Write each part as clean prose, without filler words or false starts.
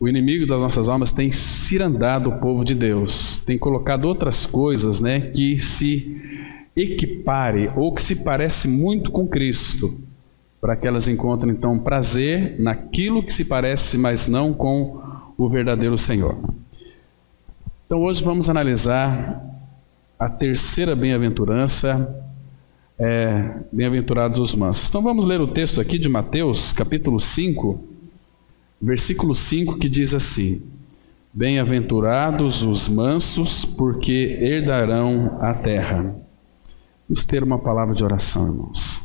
O inimigo das nossas almas tem cirandado o povo de Deus, tem colocado outras coisas, que se equipare ou que se parece muito com Cristo, para que elas encontrem então prazer naquilo que se parece, mas não com o verdadeiro Senhor. Então hoje vamos analisar a terceira bem-aventurança, bem-aventurados os mansos. Então vamos ler o texto aqui de Mateus, capítulo 5, versículo 5, que diz assim: Bem-aventurados os mansos, porque herdarão a terra. Vamos ter uma palavra de oração, irmãos.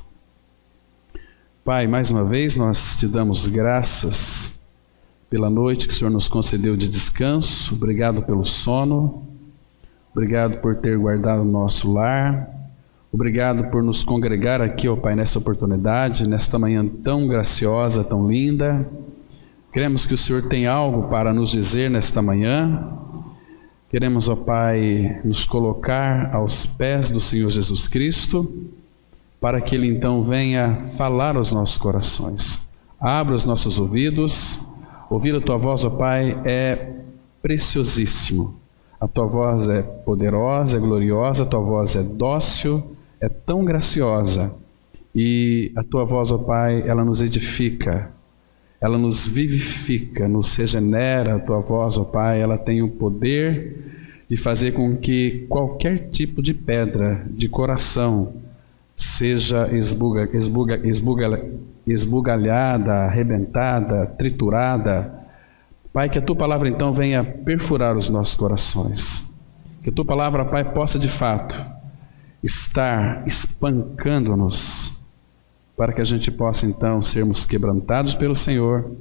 Pai, mais uma vez nós te damos graças pela noite que o Senhor nos concedeu de descanso. Obrigado pelo sono. Obrigado por ter guardado o nosso lar. Obrigado por nos congregar aqui, ó Pai, nessa oportunidade, nesta manhã tão graciosa, tão linda. Queremos que o Senhor tenha algo para nos dizer nesta manhã. Queremos, ó Pai, nos colocar aos pés do Senhor Jesus Cristo, para que Ele então venha falar aos nossos corações. Abra os nossos ouvidos. Ouvir a Tua voz, ó Pai, é preciosíssimo. A Tua voz é poderosa, é gloriosa, a Tua voz é dócil, é tão graciosa. E a Tua voz, ó Pai, ela nos edifica, ela nos vivifica, nos regenera. A Tua voz, ó Pai, ela tem o poder de fazer com que qualquer tipo de pedra de coração seja esbugalhada, arrebentada, triturada. Pai, que a Tua palavra então venha perfurar os nossos corações. Que a Tua palavra, Pai, possa de fato estar espancando-nos, para que a gente possa então sermos quebrantados pelo Senhor,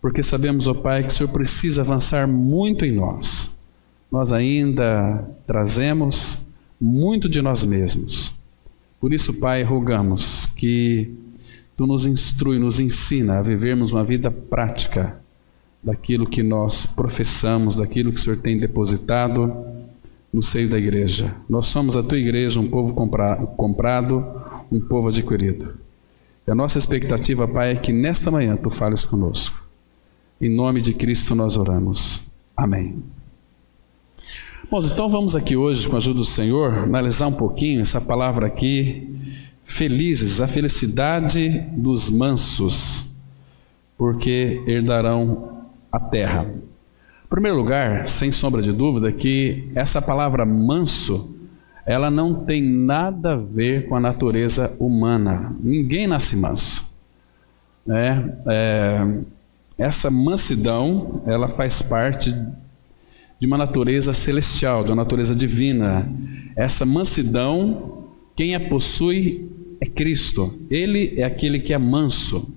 porque sabemos, ó Pai, que o Senhor precisa avançar muito em nós. Nós ainda trazemos muito de nós mesmos. Por isso, Pai, rogamos que Tu nos instrui, nos ensina a vivermos uma vida prática daquilo que nós professamos, daquilo que o Senhor tem depositado no seio da igreja. Nós somos a Tua igreja, um povo comprado, um povo adquirido. E a nossa expectativa, Pai, é que nesta manhã Tu fales conosco. Em nome de Cristo nós oramos. Amém. Bom, então vamos aqui hoje, com a ajuda do Senhor, analisar um pouquinho essa palavra aqui, felizes, a felicidade dos mansos, porque herdarão a terra. Em primeiro lugar, sem sombra de dúvida, que essa palavra manso, ela não tem nada a ver com a natureza humana. Ninguém nasce manso. Essa mansidão, ela faz parte de uma natureza celestial, de uma natureza divina. Essa mansidão, quem a possui é Cristo. Ele é aquele que é manso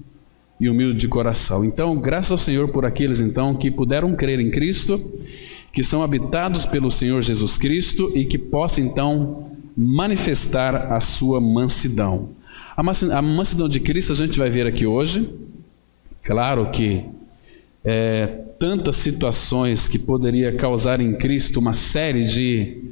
e humilde de coração. Então, graças ao Senhor por aqueles então que puderam crer em Cristo, que são habitados pelo Senhor Jesus Cristo e que possam então manifestar a sua mansidão. A mansidão de Cristo a gente vai ver aqui hoje. Claro que tantas situações que poderia causar em Cristo uma série de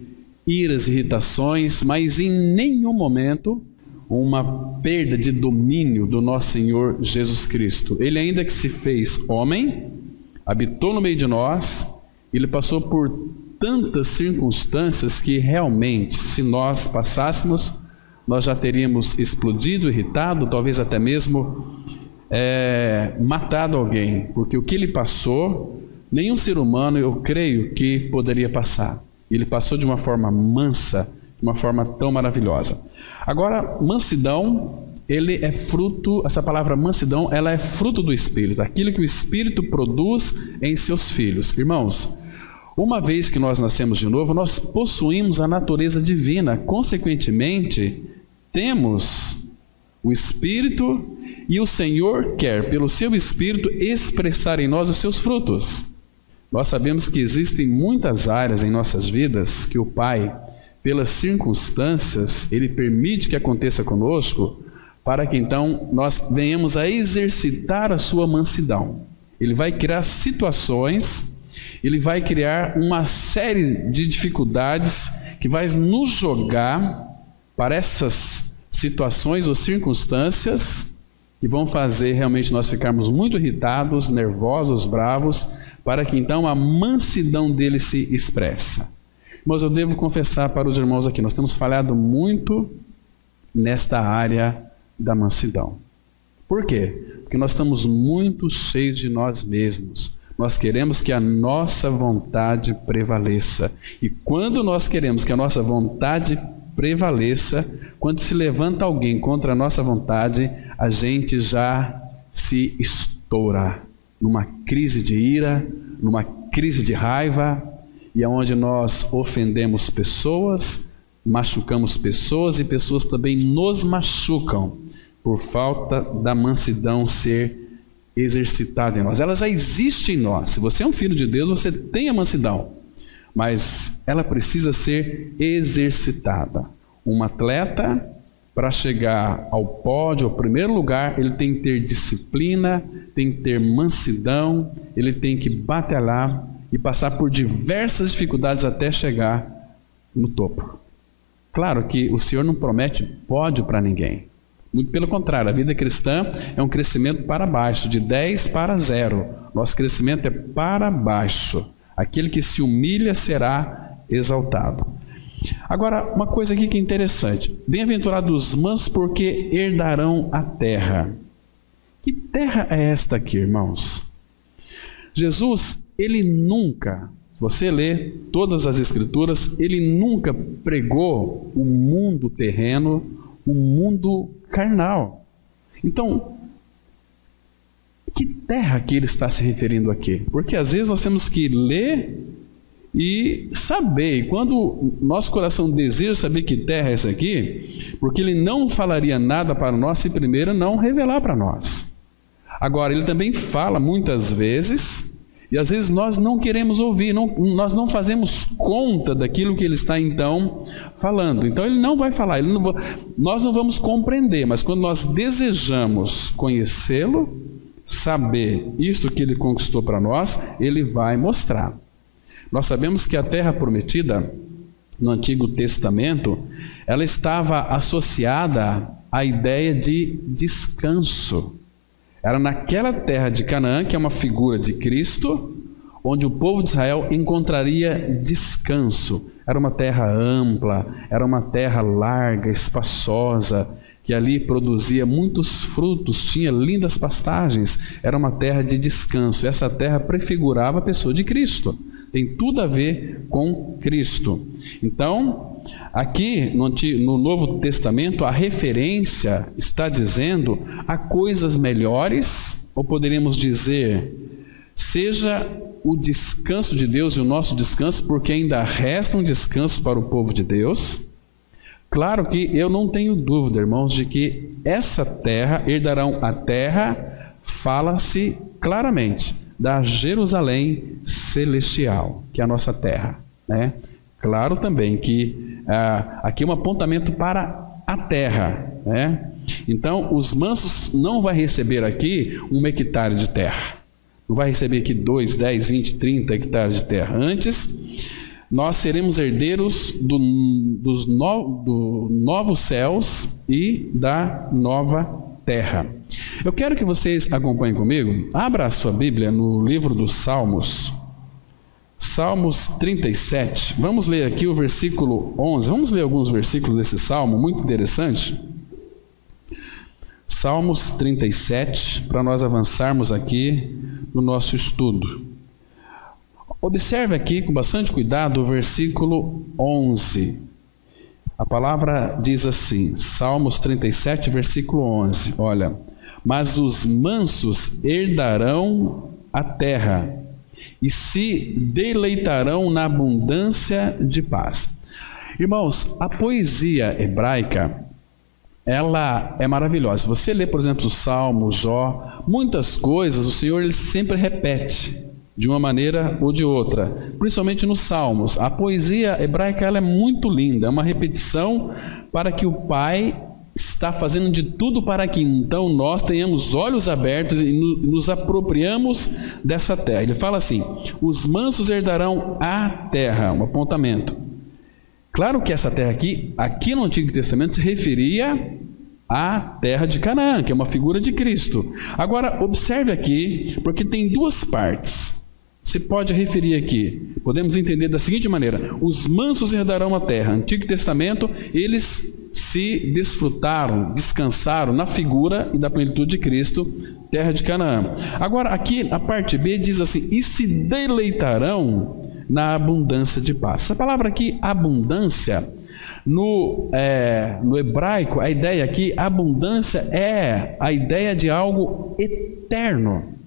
iras e irritações, mas em nenhum momento uma perda de domínio do nosso Senhor Jesus Cristo. Ele, ainda que se fez homem, habitou no meio de nós, Ele passou por tantas circunstâncias que realmente, se nós passássemos, nós já teríamos explodido, irritado, talvez até mesmo matado alguém, porque o que Ele passou, nenhum ser humano, eu creio, que poderia passar. Ele passou de uma forma mansa, de uma forma tão maravilhosa. Agora, mansidão, essa palavra mansidão, ela é fruto do Espírito, aquilo que o Espírito produz em seus filhos. Irmãos, uma vez que nós nascemos de novo, nós possuímos a natureza divina, consequentemente, temos o Espírito, e o Senhor quer, pelo seu Espírito, expressar em nós os seus frutos. Nós sabemos que existem muitas áreas em nossas vidas que o Pai, pelas circunstâncias, Ele permite que aconteça conosco, para que então nós venhamos a exercitar a sua mansidão. Ele vai criar situações, Ele vai criar uma série de dificuldades que vai nos jogar para essas situações ou circunstâncias que vão fazer realmente nós ficarmos muito irritados, nervosos, bravos, para que então a mansidão dele se expressa. Mas eu devo confessar para os irmãos aqui, nós temos falhado muito nesta área da mansidão. Por quê? Porque nós estamos muito cheios de nós mesmos. Nós queremos que a nossa vontade prevaleça. E quando nós queremos que a nossa vontade prevaleça, quando se levanta alguém contra a nossa vontade, a gente já se estoura numa crise de ira, numa crise de raiva, e é onde nós ofendemos pessoas, machucamos pessoas, e pessoas também nos machucam por falta da mansidão ser exercitada em nós. Ela já existe em nós. Se você é um filho de Deus, você tem a mansidão, mas ela precisa ser exercitada. Um atleta, para chegar ao pódio, ao primeiro lugar, ele tem que ter disciplina, tem que ter mansidão, ele tem que batalhar e passar por diversas dificuldades até chegar no topo. Claro que o Senhor não promete pódio para ninguém. Muito pelo contrário, a vida cristã é um crescimento para baixo, de 10 para 0. Nosso crescimento é para baixo. Aquele que se humilha será exaltado. Agora, uma coisa aqui que é interessante. Bem-aventurados os mansos, porque herdarão a terra. Que terra é esta aqui, irmãos? Jesus, ele nunca, se você lê todas as escrituras, ele nunca pregou o mundo terreno, o mundo carnal. Então, que terra que ele está se referindo aqui? Porque às vezes nós temos que ler e saber, e quando nosso coração deseja saber que terra é essa aqui, porque ele não falaria nada para nós se primeiro não revelar para nós. Agora, ele também fala muitas vezes, e às vezes nós não queremos ouvir, nós não fazemos conta daquilo que ele está então falando. Então ele não vai falar, nós não vamos compreender, mas quando nós desejamos conhecê-lo, saber isto que ele conquistou para nós, ele vai mostrar. Nós sabemos que a terra prometida, no Antigo Testamento, ela estava associada à ideia de descanso. Era naquela terra de Canaã, que é uma figura de Cristo, onde o povo de Israel encontraria descanso. Era uma terra ampla, era uma terra larga, espaçosa, que ali produzia muitos frutos, tinha lindas pastagens, era uma terra de descanso. Essa terra prefigurava a pessoa de Cristo. Tem tudo a ver com Cristo. Então, aqui no Novo Testamento, a referência está dizendo a coisas melhores, ou poderíamos dizer, seja o descanso de Deus e o nosso descanso, porque ainda resta um descanso para o povo de Deus. Claro que eu não tenho dúvida, irmãos, de que essa terra, herdarão a terra, fala-se claramente da Jerusalém celestial, que é a nossa terra, né? Claro também que aqui é um apontamento para a terra, né? Então, os mansos não vão receber aqui 1 hectare de terra, não vai receber aqui 2, 10, 20, 30 hectares de terra. Antes, nós seremos herdeiros dos novos céus e da nova terra. Eu quero que vocês acompanhem comigo. Abra a sua Bíblia no livro dos Salmos, Salmos 37. Vamos ler aqui o versículo 11. Vamos ler alguns versículos desse salmo, muito interessante. Salmos 37, para nós avançarmos aqui no nosso estudo. Observe aqui com bastante cuidado o versículo 11. A palavra diz assim, Salmos 37, versículo 11, olha: mas os mansos herdarão a terra e se deleitarão na abundância de paz. Irmãos, a poesia hebraica, ela é maravilhosa. Você lê, por exemplo, o Salmo, Jó, muitas coisas o Senhor ele sempre repete de uma maneira ou de outra, principalmente nos Salmos. A poesia hebraica ela é muito linda, é uma repetição para que o Pai está fazendo de tudo para que então nós tenhamos olhos abertos e nos apropriamos dessa terra. Ele fala assim: os mansos herdarão a terra, um apontamento. Claro que essa terra aqui no Antigo Testamento se referia a terra de Canaã, que é uma figura de Cristo. Agora, observe aqui, porque tem duas partes. Você pode referir aqui, podemos entender da seguinte maneira: os mansos herdarão a terra. Antigo Testamento, eles se desfrutaram, descansaram na figura e da plenitude de Cristo, terra de Canaã. Agora, aqui a parte B diz assim: e se deleitarão na abundância de paz. Essa palavra aqui, abundância, no hebraico, a ideia aqui, abundância, é a ideia de algo eterno.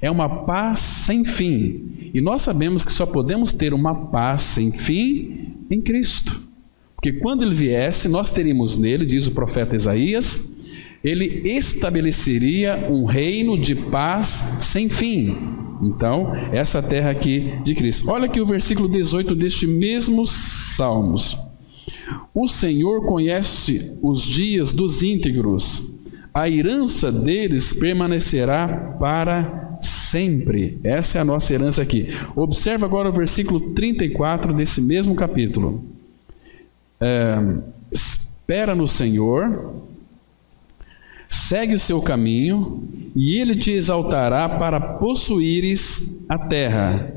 É uma paz sem fim. E nós sabemos que só podemos ter uma paz sem fim em Cristo. Porque quando Ele viesse, nós teríamos nele, diz o profeta Isaías, Ele estabeleceria um reino de paz sem fim. Então, essa terra aqui de Cristo. Olha aqui o versículo 18 deste mesmo Salmos. O Senhor conhece os dias dos íntegros, a herança deles permanecerá para sempre. Essa é a nossa herança aqui. Observe agora o versículo 34 desse mesmo capítulo. Espera no Senhor, segue o seu caminho, e Ele te exaltará para possuíres a terra.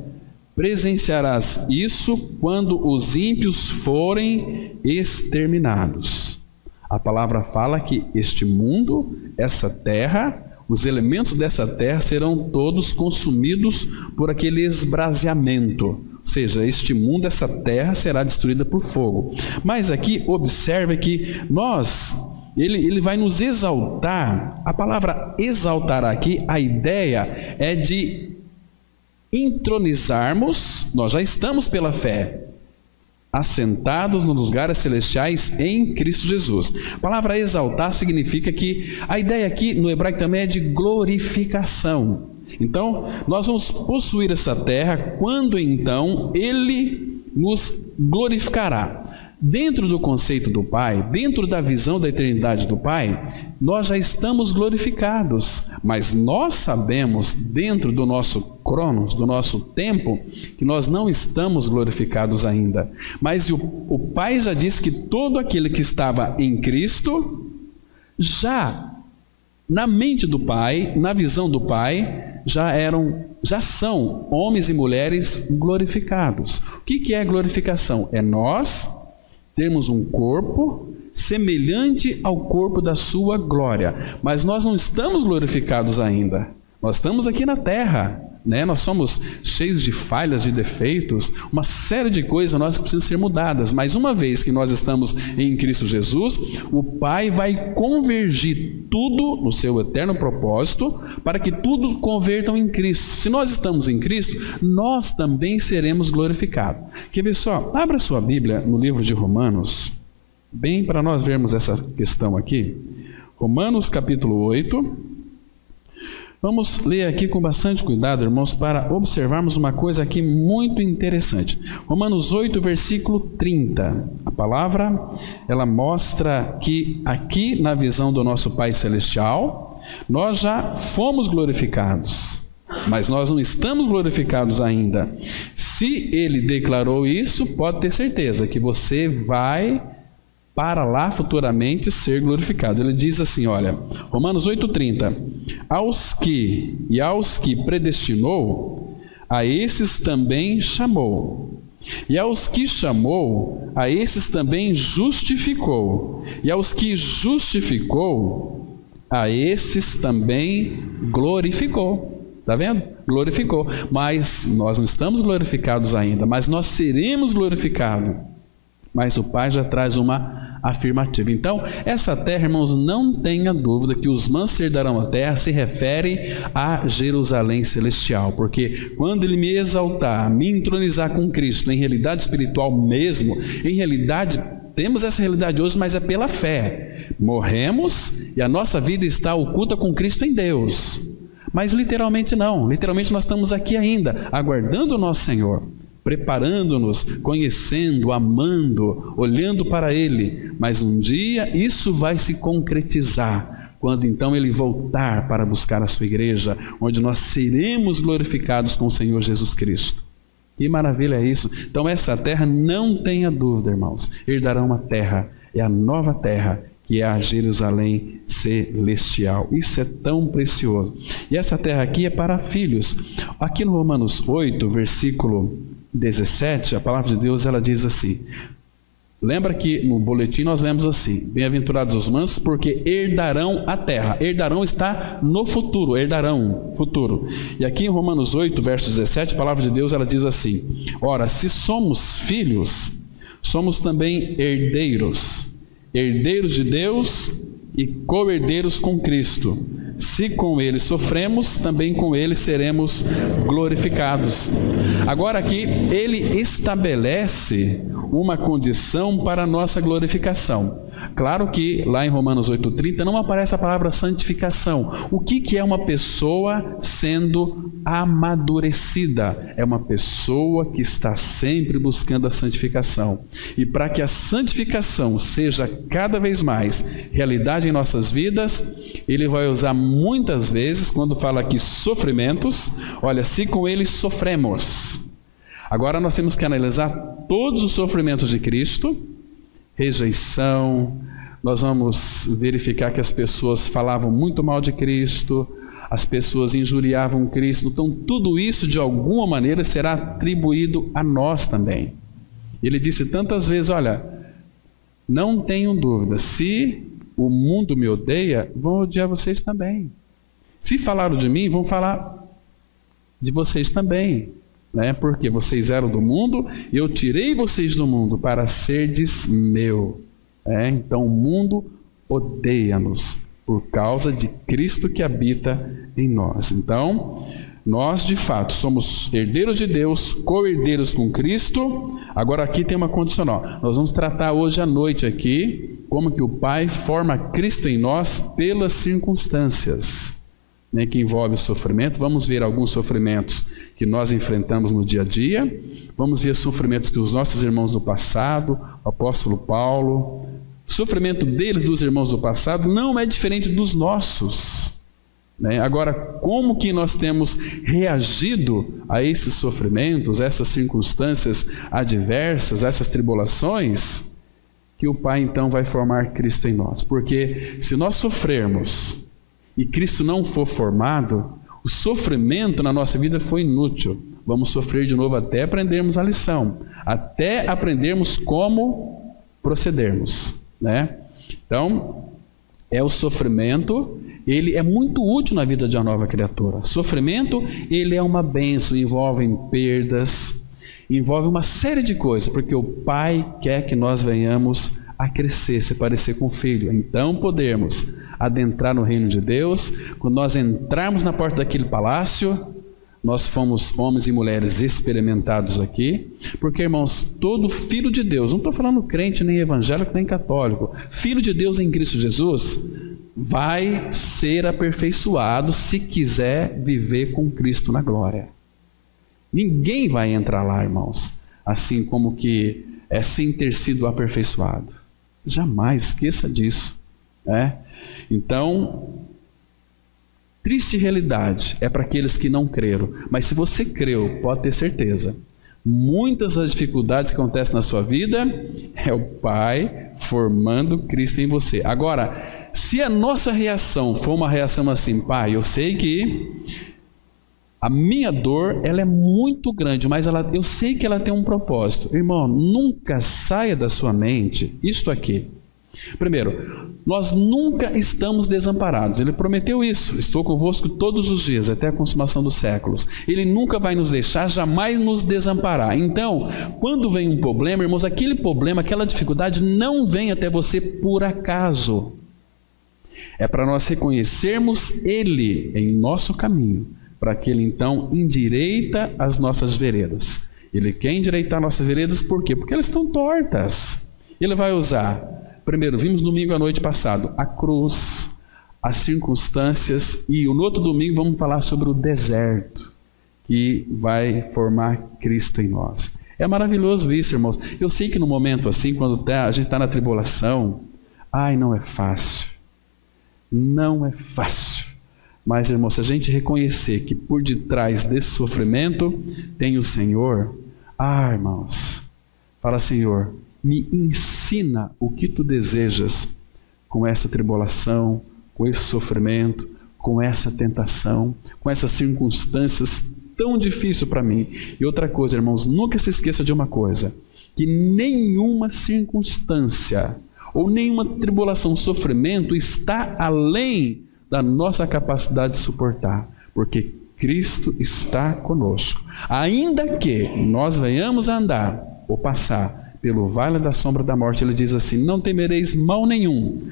Presenciarás isso quando os ímpios forem exterminados. A palavra fala que este mundo, essa terra, os elementos dessa terra serão todos consumidos por aquele esbraseamento. Ou seja, este mundo, essa terra será destruída por fogo. Mas aqui observe que Ele vai nos exaltar. A palavra exaltar aqui, a ideia é de entronizarmos. Nós já estamos pela fé assentados nos lugares celestiais em Cristo Jesus. A palavra exaltar significa que a ideia aqui no hebraico também é de glorificação. Então, nós vamos possuir essa terra quando então Ele nos glorificará. Dentro do conceito do Pai, dentro da visão da eternidade do Pai, nós já estamos glorificados, mas nós sabemos, dentro do nosso cronos, do nosso tempo, que nós não estamos glorificados ainda. Mas o Pai já disse que todo aquele que estava em Cristo, já na mente do Pai, na visão do Pai, já são homens e mulheres glorificados. O que é glorificação? É nós termos um corpo semelhante ao corpo da sua glória. Mas nós não estamos glorificados ainda. Nós estamos aqui na terra, né? Nós somos cheios de falhas, de defeitos, uma série de coisas nós que precisam ser mudadas. Mas uma vez que nós estamos em Cristo Jesus, o Pai vai convergir tudo no seu eterno propósito para que tudo convertam em Cristo. Se nós estamos em Cristo, nós também seremos glorificados. Quer ver só? Abra sua Bíblia no livro de Romanos, bem para nós vermos essa questão aqui. Romanos capítulo 8. Vamos ler aqui com bastante cuidado, irmãos, para observarmos uma coisa aqui muito interessante. Romanos 8, versículo 30. A palavra, ela mostra que aqui na visão do nosso Pai Celestial, nós já fomos glorificados, mas nós não estamos glorificados ainda. Se Ele declarou isso, pode ter certeza que você vai para lá futuramente ser glorificado. Ele diz assim, olha, Romanos 8,30, aos que predestinou, a esses também chamou, e aos que chamou, a esses também justificou, e aos que justificou, a esses também glorificou. Está vendo? Glorificou. Mas nós não estamos glorificados ainda, mas nós seremos glorificados. Mas o Pai já traz uma afirmativa. Então, essa terra, irmãos, não tenha dúvida que os mansos herdarão a terra se refere a Jerusalém celestial, porque quando Ele me exaltar, me entronizar com Cristo, em realidade espiritual mesmo, em realidade, temos essa realidade hoje, mas é pela fé. Morremos e a nossa vida está oculta com Cristo em Deus. Mas literalmente não, literalmente nós estamos aqui ainda, aguardando o nosso Senhor, preparando-nos, conhecendo, amando, olhando para Ele. Mas um dia isso vai se concretizar, quando então Ele voltar para buscar a sua igreja, onde nós seremos glorificados com o Senhor Jesus Cristo. Que maravilha é isso! Então essa terra, não tenha dúvida, irmãos, herdarão uma terra, é a nova terra que é a Jerusalém celestial. Isso é tão precioso. E essa terra aqui é para filhos. Aqui no Romanos 8, versículo 17, a palavra de Deus, ela diz assim, lembra que no boletim nós lemos assim, bem-aventurados os mansos, porque herdarão a terra. Herdarão está no futuro, herdarão, futuro. E aqui em Romanos 8, verso 17, a palavra de Deus, ela diz assim, ora, se somos filhos, somos também herdeiros, herdeiros de Deus e co-herdeiros com Cristo. Se com ele sofremos, também com ele seremos glorificados. Agora aqui, ele estabelece uma condição para a nossa glorificação. Claro que lá em Romanos 8,30 não aparece a palavra santificação. O que é uma pessoa sendo amadurecida? É uma pessoa que está sempre buscando a santificação. E para que a santificação seja cada vez mais realidade em nossas vidas, ele vai usar muitas vezes, quando fala aqui sofrimentos, olha, se com eles sofremos. Agora nós temos que analisar todos os sofrimentos de Cristo, rejeição, nós vamos verificar que as pessoas falavam muito mal de Cristo, as pessoas injuriavam Cristo, então tudo isso de alguma maneira será atribuído a nós também. Ele disse tantas vezes, olha, não tenham dúvida, se o mundo me odeia, vão odiar vocês também. Se falaram de mim, vão falar de vocês também. Porque vocês eram do mundo, eu tirei vocês do mundo para serdes meu. Então o mundo odeia-nos por causa de Cristo que habita em nós. Então, nós de fato somos herdeiros de Deus, co-herdeiros com Cristo. Agora aqui tem uma condicional. Nós vamos tratar hoje à noite aqui como que o Pai forma Cristo em nós pelas circunstâncias, que envolve sofrimento. Vamos ver alguns sofrimentos que nós enfrentamos no dia a dia. Vamos ver sofrimentos que os nossos irmãos do passado, o apóstolo Paulo, o sofrimento deles, dos irmãos do passado, não é diferente dos nossos. Agora, como que nós temos reagido a esses sofrimentos, essas circunstâncias adversas, essas tribulações, que o Pai então vai formar Cristo em nós. Porque se nós sofrermos e Cristo não for formado, o sofrimento na nossa vida foi inútil. Vamos sofrer de novo até aprendermos a lição, até aprendermos como procedermos, Então, o sofrimento, ele é muito útil na vida de uma nova criatura. Sofrimento, ele é uma bênção, envolve perdas, envolve uma série de coisas, porque o Pai quer que nós venhamos a crescer, se parecer com o Filho. Então podemos adentrar no reino de Deus. Quando nós entrarmos na porta daquele palácio, nós fomos homens e mulheres experimentados aqui, porque, irmãos, todo filho de Deus, não estou falando crente, nem evangélico, nem católico, filho de Deus em Cristo Jesus, vai ser aperfeiçoado se quiser viver com Cristo na glória. Ninguém vai entrar lá, irmãos, assim como que sem ter sido aperfeiçoado. Jamais, esqueça disso. Então, triste realidade é para aqueles que não creram. Mas se você creu, pode ter certeza, muitas das dificuldades que acontecem na sua vida é o Pai formando Cristo em você. Agora, se a nossa reação for uma reação assim, Pai, eu sei que a minha dor, ela é muito grande, mas eu sei que ela tem um propósito. Irmão, nunca saia da sua mente isto aqui. Primeiro, nós nunca estamos desamparados. Ele prometeu isso. Estou convosco todos os dias, até a consumação dos séculos. Ele nunca vai nos deixar, jamais nos desamparar. Então, quando vem um problema, irmãos, aquele problema, aquela dificuldade não vem até você por acaso. É para nós reconhecermos Ele em nosso caminho, para que Ele então endireita as nossas veredas. Ele quer endireitar nossas veredas, por quê? Porque elas estão tortas. Ele vai usar, primeiro, vimos domingo à noite passado, a cruz, as circunstâncias, e no outro domingo vamos falar sobre o deserto, que vai formar Cristo em nós. É maravilhoso isso, irmãos. Eu sei que no momento assim, quando a gente está na tribulação, não é fácil. Não é fácil. Mas, irmão, se a gente reconhecer que por detrás desse sofrimento tem o Senhor, irmãos, fala, Senhor, me ensina o que Tu desejas com essa tribulação, com esse sofrimento, com essa tentação, com essas circunstâncias tão difíceis para mim. E outra coisa, irmãos, nunca se esqueça de uma coisa, que nenhuma circunstância ou nenhuma tribulação, sofrimento está além da nossa capacidade de suportar, porque Cristo está conosco. Ainda que nós venhamos a andar ou passar pelo vale da sombra da morte, ele diz assim: não temereis mal nenhum,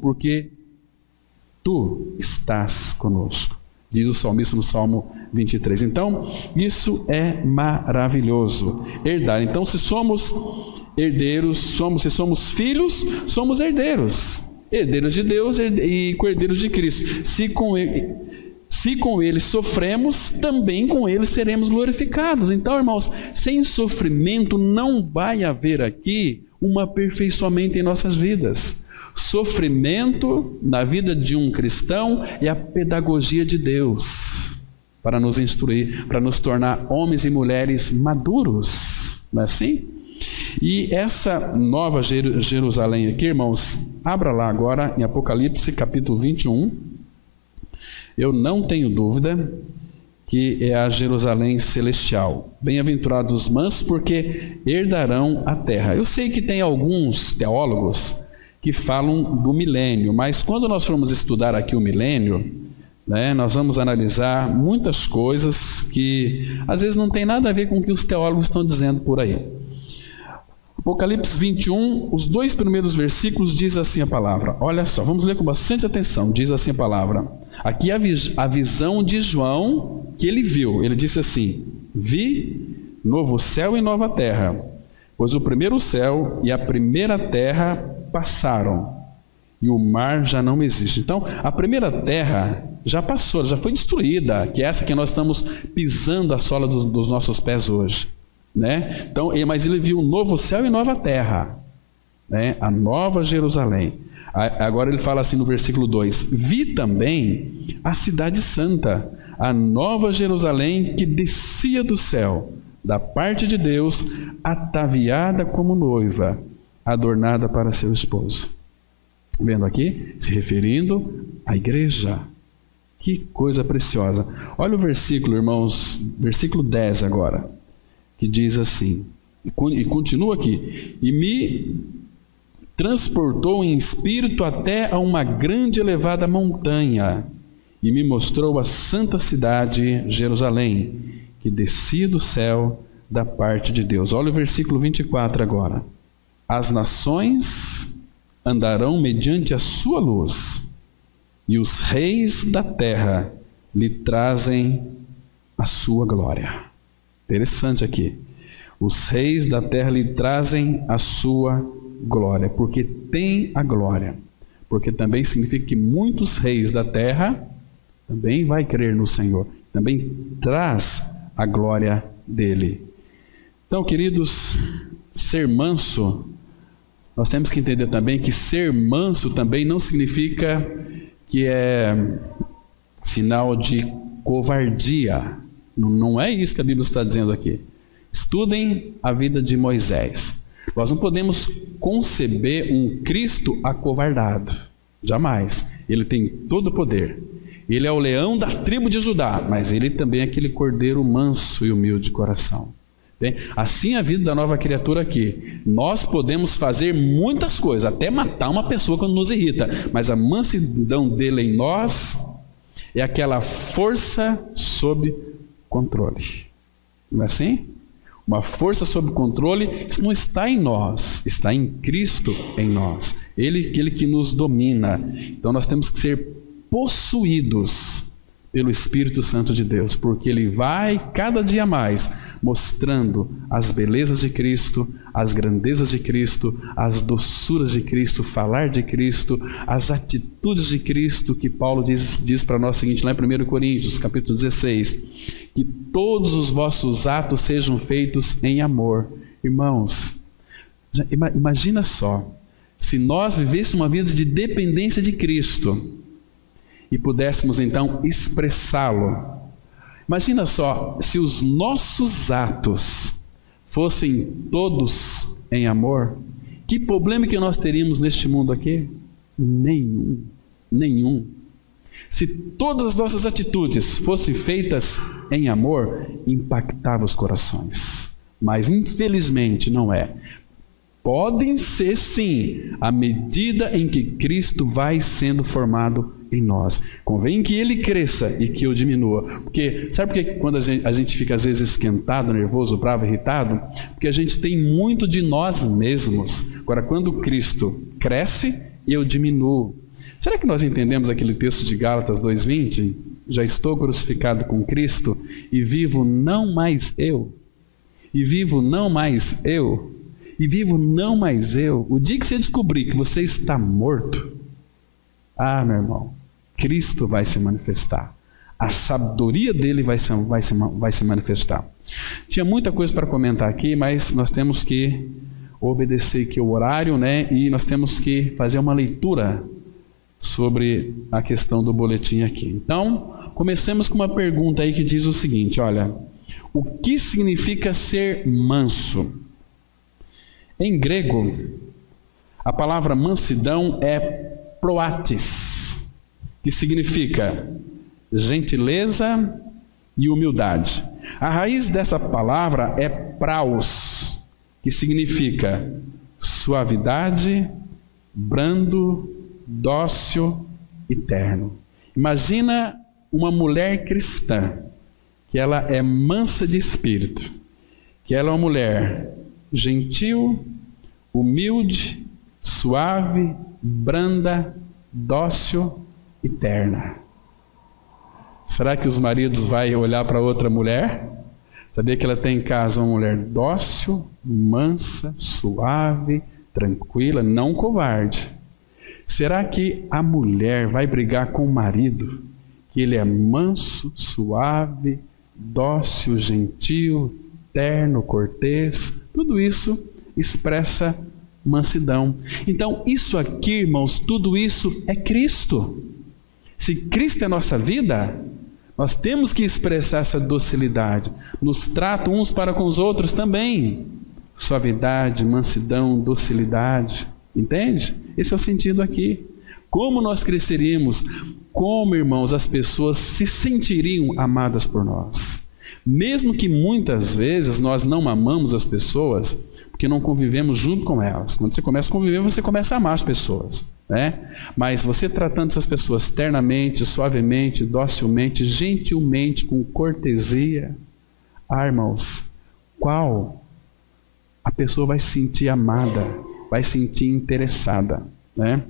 porque tu estás conosco, diz o salmista no Salmo 23. Então, isso é maravilhoso, herdar. Então, se somos herdeiros, se somos filhos, somos herdeiros, herdeiros de Deus e co-herdeiros de Cristo. Se com ele sofremos, também com ele seremos glorificados. Então, irmãos, sem sofrimento não vai haver aqui um aperfeiçoamento em nossas vidas. Sofrimento na vida de um cristão é a pedagogia de Deus para nos instruir, para nos tornar homens e mulheres maduros, não é assim? E essa nova Jerusalém aqui, irmãos, abra lá agora em Apocalipse capítulo 21. Eu não tenho dúvida que é a Jerusalém celestial. Bem-aventurados os mansos, porque herdarão a terra. Eu sei que tem alguns teólogos que falam do milênio, mas quando nós formos estudar aqui o milênio, nós vamos analisar muitas coisas que às vezes não tem nada a ver com o que os teólogos estão dizendo por aí. Apocalipse 21, os 2 primeiros versículos diz assim a palavra. Olha só, vamos ler com bastante atenção. Diz assim a palavra. Aqui a visão de João que ele viu. Ele disse assim: vi novo céu e nova terra, pois o primeiro céu e a primeira terra passaram, e o mar já não existe. Então, a primeira terra já passou, já foi destruída, que é essa que nós estamos pisando a sola dos nossos pés hoje. Então, mas ele viu um novo céu e nova terra, a nova Jerusalém. Agora ele fala assim no versículo 2: vi também a cidade santa, a nova Jerusalém, que descia do céu, da parte de Deus, ataviada como noiva, adornada para seu esposo. Vendo aqui, se referindo à igreja. Que coisa preciosa. Olha o versículo, irmãos, versículo 10 agora, que diz assim, e continua aqui: e me transportou em espírito até a uma grande e elevada montanha, e me mostrou a santa cidade, Jerusalém, que descia do céu da parte de Deus. Olha o versículo 24 agora. As nações andarão mediante a sua luz, e os reis da terra lhe trazem a sua glória. Interessante aqui. Os reis da terra lhe trazem a sua glória, porque tem a glória. Porque também significa que muitos reis da terra também vai crer no Senhor, também traz a glória dele. Então, queridos, ser manso, nós temos que entender também que ser manso também não significa que é sinal de covardia. Não é isso que a Bíblia está dizendo aqui. Estudem a vida de Moisés. Nós não podemos conceber um Cristo acovardado. Jamais. Ele tem todo o poder. Ele é o leão da tribo de Judá, mas ele também é aquele cordeiro manso e humilde de coração. Assim a vida da nova criatura aqui. Nós podemos fazer muitas coisas, até matar uma pessoa quando nos irrita, mas a mansidão dele em nós é aquela força sob controle. Não é assim? Uma força sob controle, isso não está em nós, está em Cristo em nós. Ele aquele que nos domina. Então nós temos que ser possuídos pelo Espírito Santo de Deus, porque Ele vai cada dia mais mostrando as belezas de Cristo, as grandezas de Cristo, as doçuras de Cristo, falar de Cristo, as atitudes de Cristo, que Paulo diz para nós o seguinte, lá em 1 Coríntios, capítulo 16, que todos os vossos atos sejam feitos em amor. Irmãos, imagina só, se nós vivêssemos uma vida de dependência de Cristo, e pudéssemos então expressá-lo. Imagina só, se os nossos atos fossem todos em amor, que problema que nós teríamos neste mundo aqui? Nenhum. Nenhum. Se todas as nossas atitudes fossem feitas em amor, impactava os corações. Mas infelizmente não é. Podem ser sim, à medida em que Cristo vai sendo formado em nós. Convém que Ele cresça e que eu diminua. Porque, sabe por que quando a gente fica às vezes esquentado, nervoso, bravo, irritado? Porque a gente tem muito de nós mesmos. Agora, quando Cristo cresce, eu diminuo. Será que nós entendemos aquele texto de Gálatas 2:20? Já estou crucificado com Cristo e vivo não mais eu. E vivo não mais eu. E vivo não mais eu. O dia que você descobrir que você está morto, meu irmão, Cristo vai se manifestar. A sabedoria dele vai se manifestar. Tinha muita coisa para comentar aqui, mas nós temos que obedecer aqui o horário, né? E nós temos que fazer uma leitura sobre a questão do boletim aqui. Então, comecemos com uma pergunta aí que diz o seguinte, olha, o que significa ser manso? Em grego, a palavra mansidão é proatis, que significa gentileza e humildade. A raiz dessa palavra é praus, que significa suavidade, brando, dócil e terno. Imagina uma mulher cristã, que ela é mansa de espírito, que ela é uma mulher gentil, humilde, suave, branda, dócil e terna. Será que os maridos vão olhar para outra mulher? Sabia que ela tem em casa uma mulher dócil, mansa, suave, tranquila, não covarde. Será que a mulher vai brigar com o marido, que ele é manso, suave, dócil, gentil, terno, cortês? Tudo isso expressa mansidão. Então, isso aqui, irmãos, tudo isso é Cristo. Se Cristo é a nossa vida, nós temos que expressar essa docilidade. Nos trato uns para com os outros também. Suavidade, mansidão, docilidade. Entende? Esse é o sentido aqui. Como nós cresceríamos, como, irmãos, as pessoas se sentiriam amadas por nós. Mesmo que muitas vezes nós não amamos as pessoas, porque não convivemos junto com elas. Quando você começa a conviver, você começa a amar as pessoas, né? Mas você tratando essas pessoas ternamente, suavemente, docilmente, gentilmente, com cortesia, irmãos, qual a pessoa vai se sentir amada, vai se sentir interessada, né?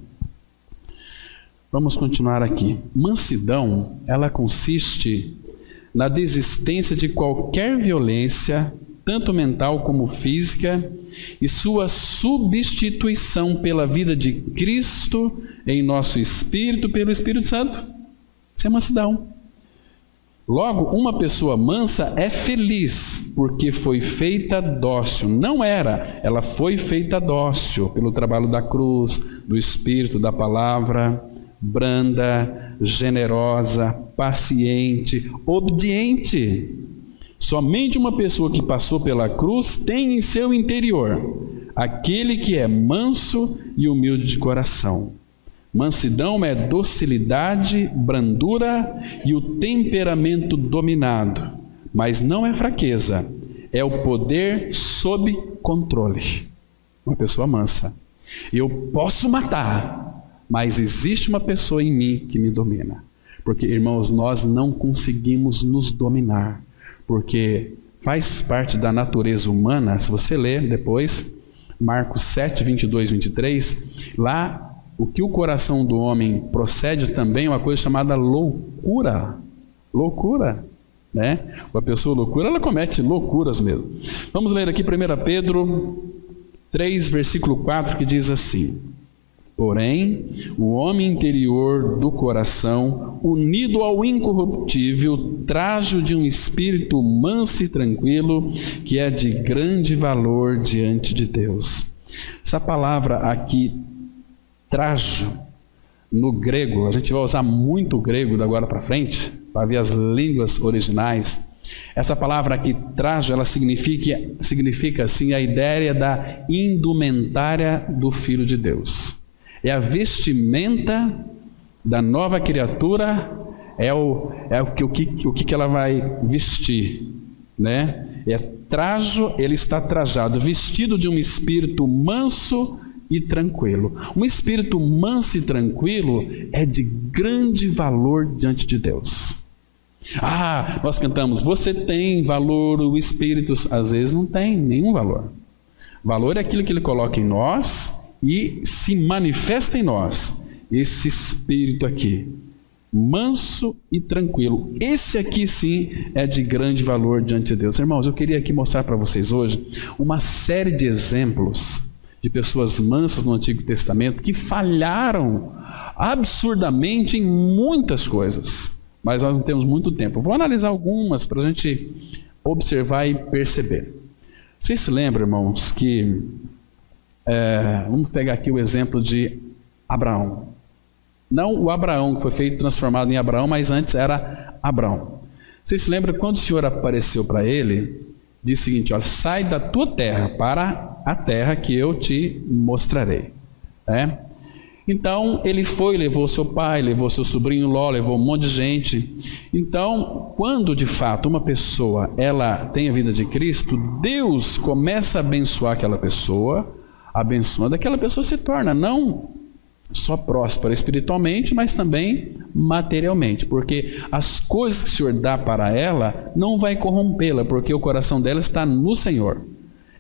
Vamos continuar aqui. Mansidão, ela consiste na desistência de qualquer violência, tanto mental como física, e sua substituição pela vida de Cristo em nosso espírito, pelo Espírito Santo. Isso é mansidão. Logo, uma pessoa mansa é feliz, porque foi feita dócil. Não era, ela foi feita dócil pelo trabalho da cruz, do Espírito, da palavra, branda, generosa, paciente, obediente. Somente uma pessoa que passou pela cruz tem em seu interior aquele que é manso e humilde de coração. Mansidão é docilidade, brandura e o temperamento dominado, mas não é fraqueza, é o poder sob controle. Uma pessoa mansa. Eu posso matar, mas existe uma pessoa em mim que me domina. Porque, irmãos, nós não conseguimos nos dominar, porque faz parte da natureza humana. Se você ler depois, Marcos 7, 22, 23, lá o que o coração do homem procede também é uma coisa chamada loucura. Loucura, né? Uma pessoa loucura, ela comete loucuras mesmo. Vamos ler aqui 1 Pedro 3, versículo 4, que diz assim: porém, o homem interior do coração, unido ao incorruptível, trajo de um espírito manso e tranquilo, que é de grande valor diante de Deus. Essa palavra aqui, trajo, no grego, a gente vai usar muito o grego da agora para frente, para ver as línguas originais. Essa palavra aqui, trajo, ela significa assim a ideia da indumentária do Filho de Deus. É a vestimenta da nova criatura, o que ela vai vestir, né? Ele está trajado, vestido de um espírito manso e tranquilo. Um espírito manso e tranquilo é de grande valor diante de Deus. Nós cantamos, você tem valor, o espírito, às vezes não tem nenhum valor. Valor é aquilo que ele coloca em nós e se manifesta em nós. Esse espírito aqui, manso e tranquilo, esse aqui sim é de grande valor diante de Deus. Irmãos, eu queria aqui mostrar para vocês hoje uma série de exemplos de pessoas mansas no Antigo Testamento que falharam absurdamente em muitas coisas, mas nós não temos muito tempo. Vou analisar algumas para a gente observar e perceber. Vocês se lembram, irmãos, que vamos pegar aqui o exemplo de Abraão. Não o Abraão que foi transformado em Abraão, mas antes era Abraão. Vocês se lembram quando o Senhor apareceu para ele, disse o seguinte, olha, sai da tua terra para a terra que eu te mostrarei. Então ele foi, levou seu pai, levou seu sobrinho Ló, levou um monte de gente. Então, quando de fato uma pessoa ela tem a vida de Cristo, Deus começa a abençoar aquela pessoa, abençoando, aquela pessoa se torna não só próspera espiritualmente, mas também materialmente, porque as coisas que o Senhor dá para ela não vai corrompê-la, porque o coração dela está no Senhor.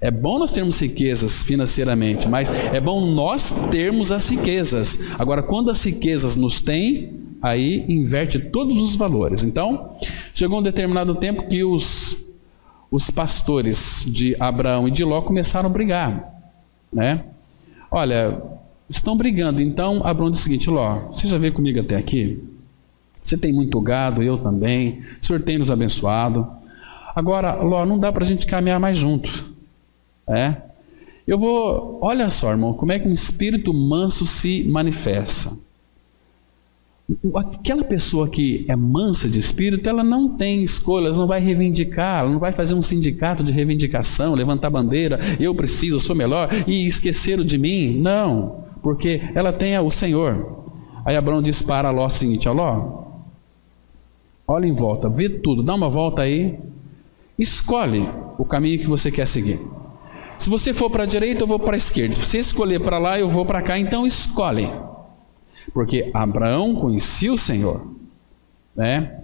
É bom nós termos riquezas financeiramente, mas é bom nós termos as riquezas. Agora, quando as riquezas nos têm, aí inverte todos os valores. Então, chegou um determinado tempo que os pastores de Abraão e de Ló começaram a brigar, né? Olha, estão brigando. Então, Abraão disse o seguinte, Ló, você já veio comigo até aqui? Você tem muito gado, eu também. O Senhor tem nos abençoado. Agora, Ló, não dá para a gente caminhar mais juntos. Olha só, irmão, como é que um espírito manso se manifesta. Aquela pessoa que é mansa de espírito, ela não tem escolha, ela não vai reivindicar, ela não vai fazer um sindicato de reivindicação, levantar bandeira, eu preciso, eu sou melhor, e esqueceram de mim. Não, porque ela tem o Senhor. Aí Abraão disse para Ló o seguinte, Ló, olha em volta, vê tudo, dá uma volta aí, escolhe o caminho que você quer seguir. Se você for para a direita, eu vou para a esquerda. Se você escolher para lá, eu vou para cá. Então escolhe. Porque Abraão conhecia o Senhor, né?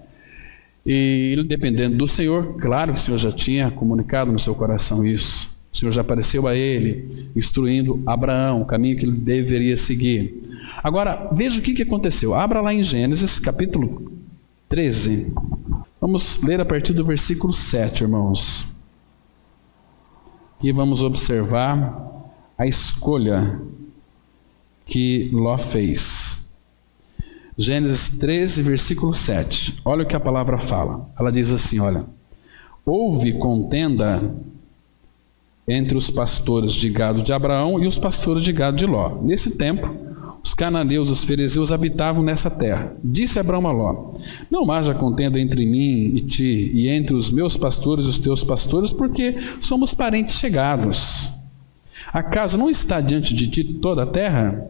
E ele, dependendo do Senhor, claro que o Senhor já tinha comunicado no seu coração isso. O Senhor já apareceu a ele, instruindo Abraão o caminho que ele deveria seguir. Agora, veja o que aconteceu. Abra lá em Gênesis, capítulo 13. Vamos ler a partir do versículo 7, irmãos. E vamos observar a escolha que Ló fez. Gênesis 13, versículo 7. Olha o que a palavra fala. Ela diz assim, olha, houve contenda entre os pastores de gado de Abraão e os pastores de gado de Ló. Nesse tempo, os cananeus, os ferezeus habitavam nessa terra. Disse Abraão a Ló, não haja contenda entre mim e ti, e entre os meus pastores e os teus pastores, porque somos parentes chegados. Acaso não está diante de ti toda a terra?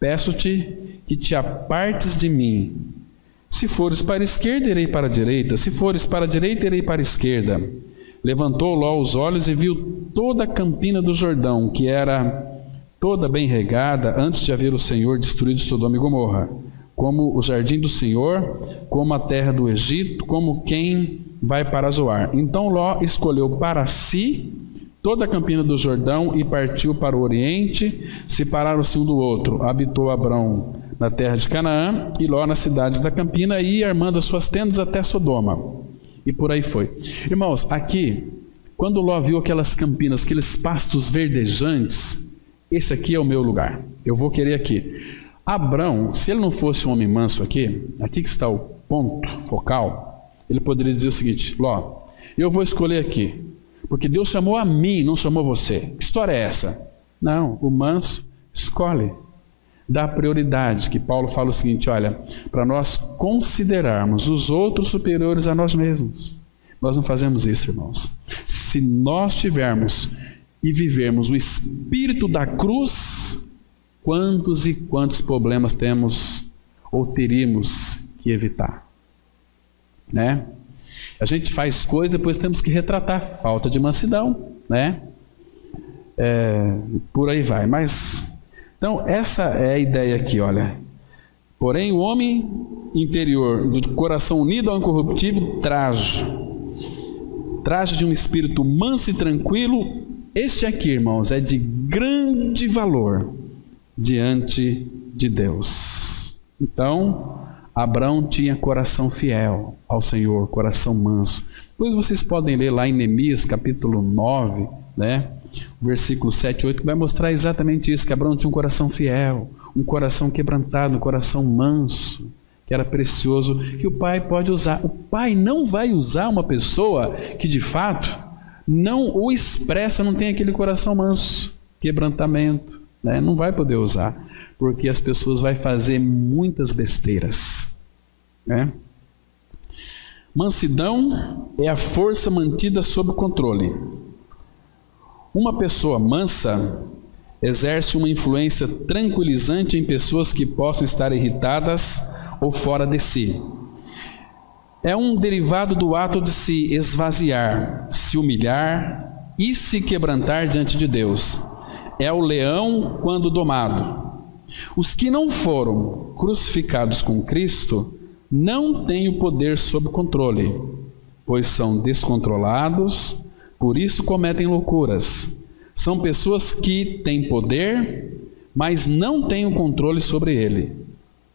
Peço-te que te apartes de mim. Se fores para a esquerda, irei para a direita. Se fores para a direita, irei para a esquerda. Levantou Ló os olhos e viu toda a campina do Jordão, que era toda bem regada, antes de haver o Senhor destruído Sodoma e Gomorra, como o jardim do Senhor, como a terra do Egito, como quem vai para Zoar. Então Ló escolheu para si toda a campina do Jordão e partiu para o oriente, separaram-se um do outro. Habitou Abrão na terra de Canaã e Ló nas cidades da campina, e ia armando as suas tendas até Sodoma. E por aí foi. Irmãos, aqui, quando Ló viu aquelas campinas, aqueles pastos verdejantes, esse aqui é o meu lugar, eu vou querer aqui. Abrão, se ele não fosse um homem manso aqui que está o ponto focal, ele poderia dizer o seguinte, Ló, eu vou escolher aqui, porque Deus chamou a mim, não chamou você. Que história é essa? Não, o manso escolhe, dá prioridade, que Paulo fala o seguinte, olha, para nós considerarmos os outros superiores a nós mesmos. Nós não fazemos isso, irmãos. Se nós tivermos e vivermos o espírito da cruz, quantos e quantos problemas temos ou teríamos que evitar, né? A gente faz coisas, depois temos que retratar, falta de mansidão, né? Por aí vai. Mas então essa é a ideia aqui, olha. Porém o homem interior, do coração unido ao incorruptível, traje de um espírito manso e tranquilo, este aqui, irmãos, é de grande valor diante de Deus. Então, Abraão tinha coração fiel ao Senhor, coração manso. Depois vocês podem ler lá em Neemias, capítulo 9, né? Versículo 7 e 8, que vai mostrar exatamente isso, que Abraão tinha um coração fiel, um coração quebrantado, um coração manso, que era precioso, que o Pai pode usar. O Pai não vai usar uma pessoa que de fato não o expressa, não tem aquele coração manso, quebrantamento, né? Não vai poder usar, porque as pessoas vão fazer muitas besteiras, né? Mansidão é a força mantida sob controle. Uma pessoa mansa exerce uma influência tranquilizante em pessoas que possam estar irritadas ou fora de si. É um derivado do ato de se esvaziar, se humilhar e se quebrantar diante de Deus. É o leão quando domado. Os que não foram crucificados com Cristo não têm o poder sob controle, pois são descontrolados, por isso cometem loucuras. São pessoas que têm poder, mas não têm o controle sobre ele.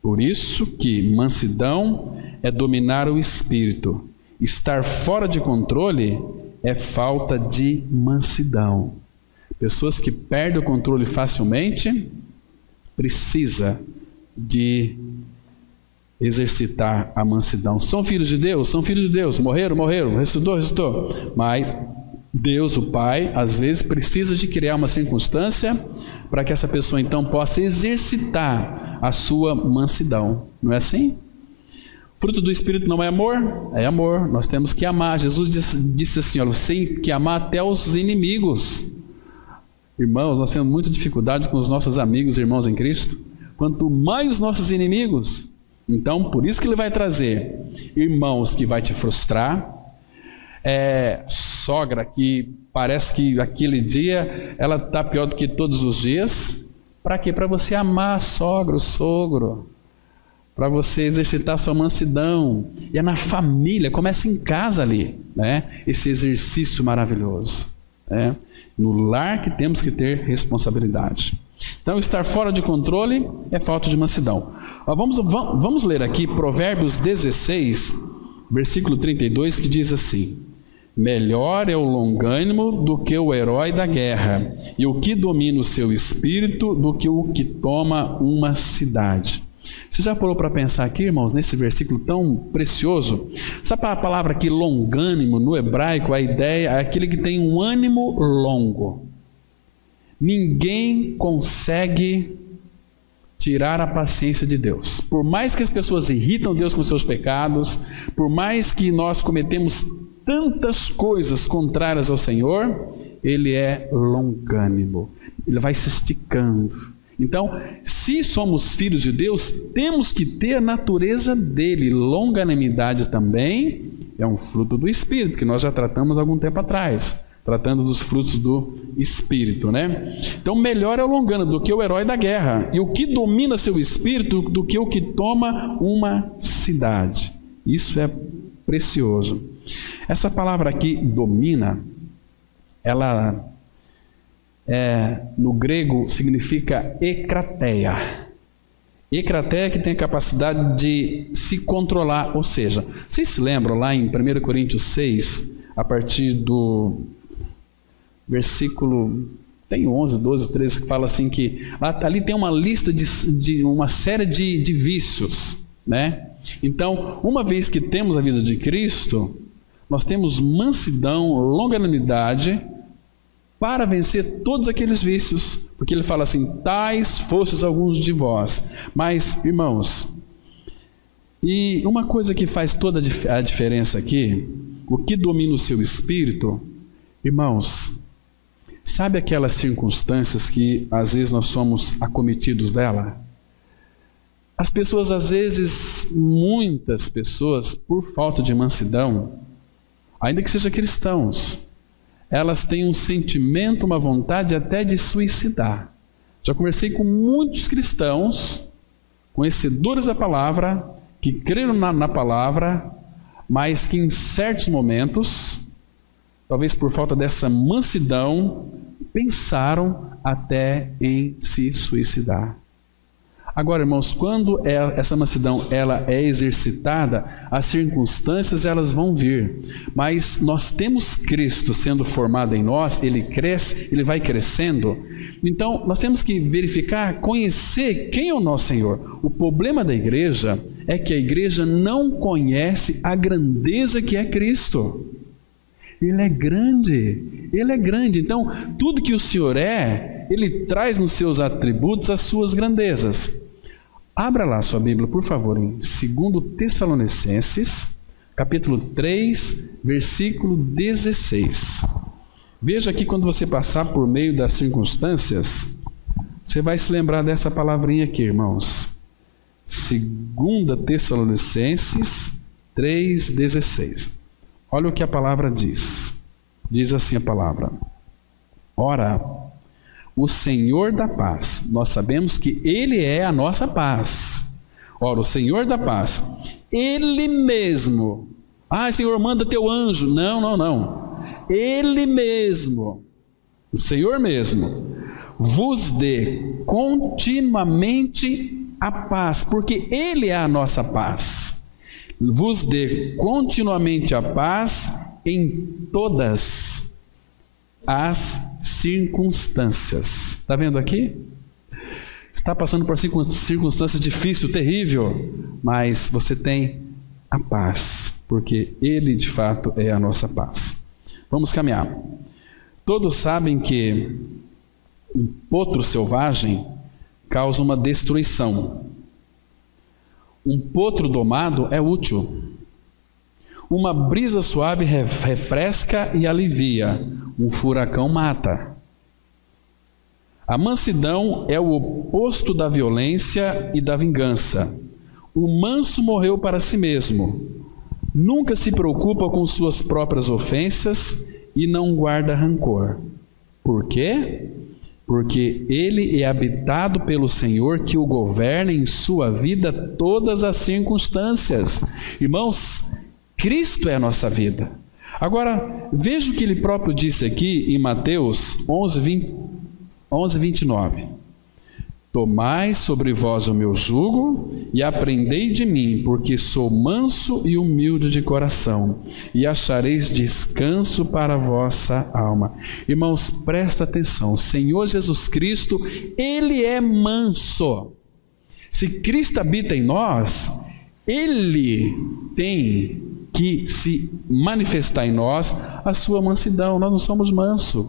Por isso que mansidão é dominar o espírito. Estar fora de controle é falta de mansidão. Pessoas que perdem o controle facilmente precisa de exercitar a mansidão. São filhos de Deus? São filhos de Deus. Morreram? Morreram. Ressuscitou. Mas Deus, o Pai, às vezes precisa de criar uma circunstância para que essa pessoa então possa exercitar a sua mansidão. Não é assim? Fruto do Espírito não é amor? É amor. Nós temos que amar. Jesus disse assim, olha, você tem que amar até os inimigos. Irmãos, nós temos muita dificuldade com os nossos amigos e irmãos em Cristo. Quanto mais nossos inimigos, então por isso que ele vai trazer irmãos que vai te frustrar, sogra que parece que aquele dia ela está pior do que todos os dias. Para quê? Para você amar a sogra, o sogro, para você exercitar sua mansidão. E é na família, começa em casa ali, né? Esse exercício maravilhoso, né? No lar que temos que ter responsabilidade. Então, estar fora de controle é falta de mansidão. Vamos ler aqui Provérbios 16, versículo 32, que diz assim: melhor é o longânimo do que o herói da guerra, e o que domina o seu espírito do que o que toma uma cidade. Você já parou para pensar aqui, irmãos, nesse versículo tão precioso? Sabe a palavra aqui, longânimo, no hebraico, a ideia é aquele que tem um ânimo longo. Ninguém consegue tirar a paciência de Deus. Por mais que as pessoas irritam Deus com seus pecados, por mais que nós cometemos tantas coisas contrárias ao Senhor, Ele é longânimo. Ele vai se esticando. Então, se somos filhos de Deus, temos que ter a natureza dele. Longanimidade também é um fruto do Espírito, que nós já tratamos há algum tempo atrás, tratando dos frutos do Espírito, né? Então, melhor é o longânimo do que o herói da guerra, e o que domina seu espírito do que o que toma uma cidade. Isso é precioso. Essa palavra aqui, domina, ela no grego significa ekrateia. Ekrateia que tem a capacidade de se controlar, ou seja, vocês se lembram lá em 1 Coríntios 6, a partir do versículo, tem 11, 12, 13, que fala assim que ali tem uma lista de uma série de vícios, né? Então, uma vez que temos a vida de Cristo, nós temos mansidão, longanimidade, para vencer todos aqueles vícios, porque ele fala assim, tais fostes alguns de vós. Mas, irmãos, e uma coisa que faz toda a diferença aqui, o que domina o seu espírito, irmãos, Sabe aquelas circunstâncias que às vezes nós somos acometidos dela? As pessoas às vezes, muitas pessoas, por falta de mansidão, ainda que sejam cristãos, elas têm um sentimento, uma vontade até de suicidar. Já conversei com muitos cristãos, conhecedores da palavra, que creram na palavra, mas que em certos momentos, talvez por falta dessa mansidão, pensaram até em se suicidar. Agora, irmãos, quando essa mansidão ela é exercitada, as circunstâncias elas vão vir, mas nós temos Cristo sendo formado em nós, Ele cresce, Ele vai crescendo, então nós temos que verificar, conhecer quem é o nosso Senhor. O problema da igreja é que a igreja não conhece a grandeza que é Cristo. Ele é grande, então tudo que o Senhor é, Ele traz nos seus atributos as suas grandezas. Abra lá sua Bíblia, por favor, em 2 Tessalonicenses, capítulo 3, versículo 16. Veja aqui, quando você passar por meio das circunstâncias, você vai se lembrar dessa palavrinha aqui, irmãos. 2 Tessalonicenses 3, 16. Olha o que a palavra diz. Diz assim a palavra: ora, o Senhor da paz, nós sabemos que Ele é a nossa paz. Ora, o Senhor da paz, Ele mesmo, Senhor, manda teu anjo. Não. Ele mesmo, o Senhor mesmo, vos dê continuamente a paz, porque Ele é a nossa paz. Vos dê continuamente a paz em todas as circunstâncias. Está vendo aqui? Está passando por circunstâncias difíceis, terrível, mas você tem a paz, porque Ele de fato é a nossa paz. Vamos caminhar. Todos sabem que um potro selvagem causa uma destruição. Um potro domado é útil. Uma brisa suave refresca e alivia. Um furacão mata. A mansidão é o oposto da violência e da vingança. O manso morreu para si mesmo. Nunca se preocupa com suas próprias ofensas e não guarda rancor. Por quê? Porque ele é habitado pelo Senhor, que o governa em sua vida todas as circunstâncias. Irmãos, Cristo é a nossa vida. Agora, veja o que ele próprio disse aqui em Mateus 11, 29. Tomai sobre vós o meu jugo e aprendei de mim, porque sou manso e humilde de coração, e achareis descanso para a vossa alma. Irmãos, presta atenção, o Senhor Jesus Cristo, Ele é manso. Se Cristo habita em nós, Ele tem que se manifestar em nós a sua mansidão. Nós não somos mansos.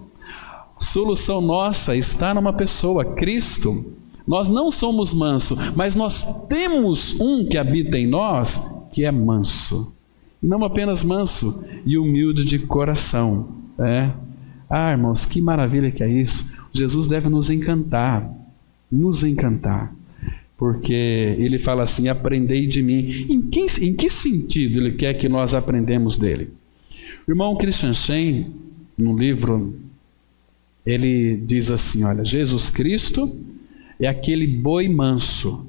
A solução nossa está numa pessoa, Cristo. Nós não somos mansos, mas nós temos um que habita em nós, que é manso. E não apenas manso, e humilde de coração. Irmãos, que maravilha que é isso. Jesus deve nos encantar, porque ele fala assim: aprendei de mim. Em que sentido ele quer que nós aprendemos dele? O irmão Christian Shane, no livro, ele diz assim: olha, Jesus Cristo é aquele boi manso.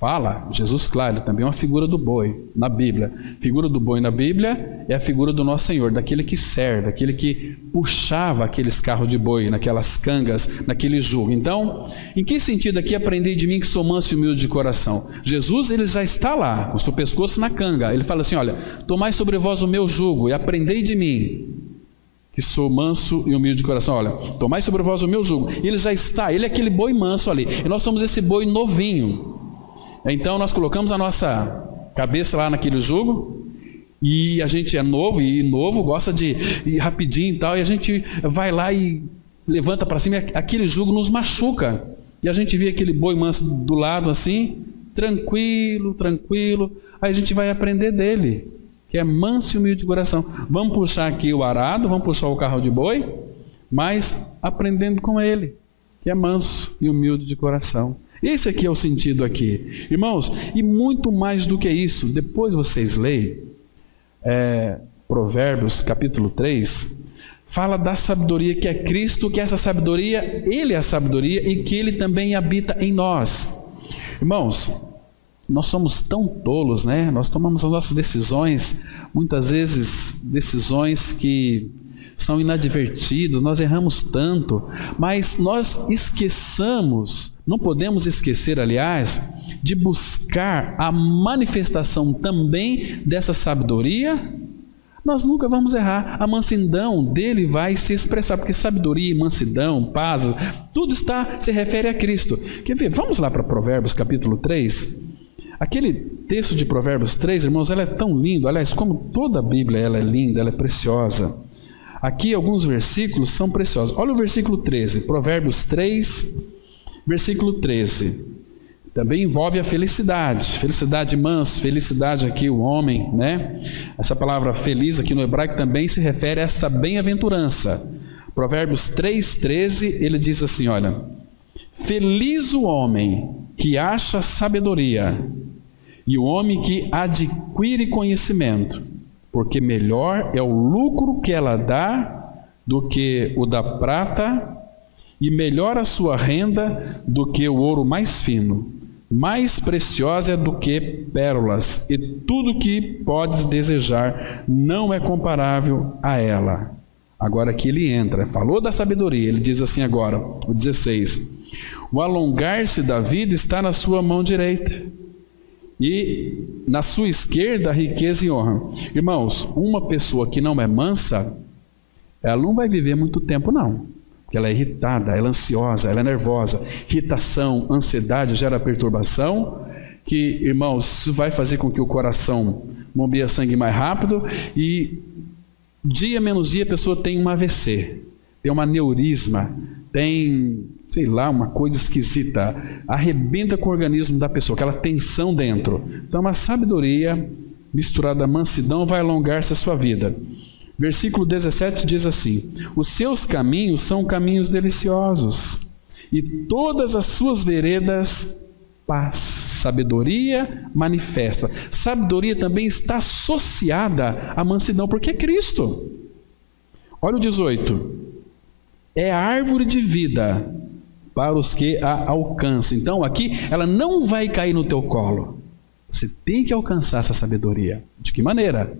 Fala, Jesus, claro, também é uma figura do boi na Bíblia. A figura do boi na Bíblia é a figura do nosso Senhor, daquele que serve, daquele que puxava aqueles carros de boi, naquelas cangas, naquele jugo. Então, em que sentido aqui aprendei de mim que sou manso e humilde de coração? Jesus, ele já está lá, com o seu pescoço na canga. Ele fala assim: olha, tomai sobre vós o meu jugo e aprendei de mim, que sou manso e humilde de coração. Olha, tomai sobre vós o meu jugo. Ele já está, ele é aquele boi manso ali. E nós somos esse boi novinho. Então nós colocamos a nossa cabeça lá naquele jugo, e a gente é novo, e novo gosta de ir rapidinho e tal, e a gente vai lá e levanta para cima, e aquele jugo nos machuca. E a gente vê aquele boi manso do lado assim, tranquilo. Aí a gente vai aprender dele, que é manso e humilde de coração. Vamos puxar aqui o arado, vamos puxar o carro de boi, mas aprendendo com Ele, que é manso e humilde de coração. Esse aqui é o sentido aqui. Irmãos, e muito mais do que isso, depois vocês leem, Provérbios capítulo 3, fala da sabedoria que é Cristo, que essa sabedoria, Ele é a sabedoria e que Ele também habita em nós. Irmãos, nós somos tão tolos, né? Nós tomamos as nossas decisões, muitas vezes decisões que são inadvertidas, nós erramos tanto, mas nós esqueçamos, não podemos esquecer, aliás, de buscar a manifestação também dessa sabedoria. Nós nunca vamos errar, a mansidão dele vai se expressar, porque sabedoria, mansidão, paz, tudo se refere a Cristo. Quer ver? Vamos lá para Provérbios capítulo 3. Aquele texto de Provérbios 3, irmãos, ela é tão lindo, aliás, como toda a Bíblia, ela é linda, ela é preciosa. Aqui alguns versículos são preciosos. Olha o versículo 13, Provérbios 3, versículo 13. Também envolve a felicidade, felicidade manso, felicidade aqui o homem, né? Essa palavra feliz aqui no hebraico também se refere a essa bem-aventurança. Provérbios 3:13, ele diz assim, olha: feliz o homem que acha sabedoria e o homem que adquire conhecimento, porque melhor é o lucro que ela dá do que o da prata, e melhor a sua renda do que o ouro mais fino. Mais preciosa é do que pérolas, e tudo que podes desejar não é comparável a ela. Agora aqui ele entra, falou da sabedoria, ele diz assim agora, o 16: o alongar-se da vida está na sua mão direita, e na sua esquerda a riqueza e honra. Irmãos, uma pessoa que não é mansa, ela não vai viver muito tempo não. Ela é irritada, ela é ansiosa, ela é nervosa. Irritação, ansiedade gera perturbação, que, irmãos, isso vai fazer com que o coração bombeie sangue mais rápido e dia menos dia a pessoa tem um AVC, tem um aneurisma, tem, sei lá, uma coisa esquisita, arrebenta com o organismo da pessoa, aquela tensão dentro. Então a sabedoria misturada à mansidão vai alongar-se a sua vida. Versículo 17 diz assim: os seus caminhos são caminhos deliciosos, e todas as suas veredas paz. Sabedoria manifesta. Sabedoria também está associada à mansidão, porque é Cristo. Olha o 18: é a árvore de vida para os que a alcançam. Então aqui ela não vai cair no teu colo. Você tem que alcançar essa sabedoria. De que maneira?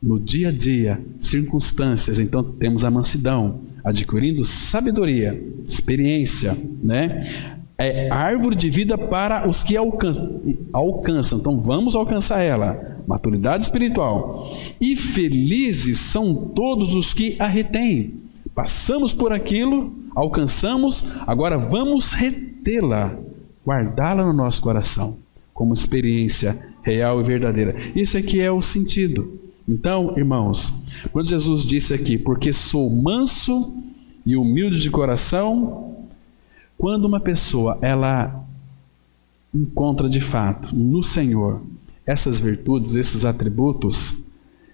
No dia a dia, circunstâncias. Então temos a mansidão, adquirindo sabedoria, experiência, né? É árvore de vida para os que alcançam. Então vamos alcançar ela, maturidade espiritual. E felizes são todos os que a retêm. Passamos por aquilo, alcançamos, agora vamos retê-la, guardá-la no nosso coração, como experiência real e verdadeira. Esse aqui é o sentido. Então, irmãos, quando Jesus disse aqui, porque sou manso e humilde de coração, quando uma pessoa, ela encontra de fato no Senhor essas virtudes, esses atributos,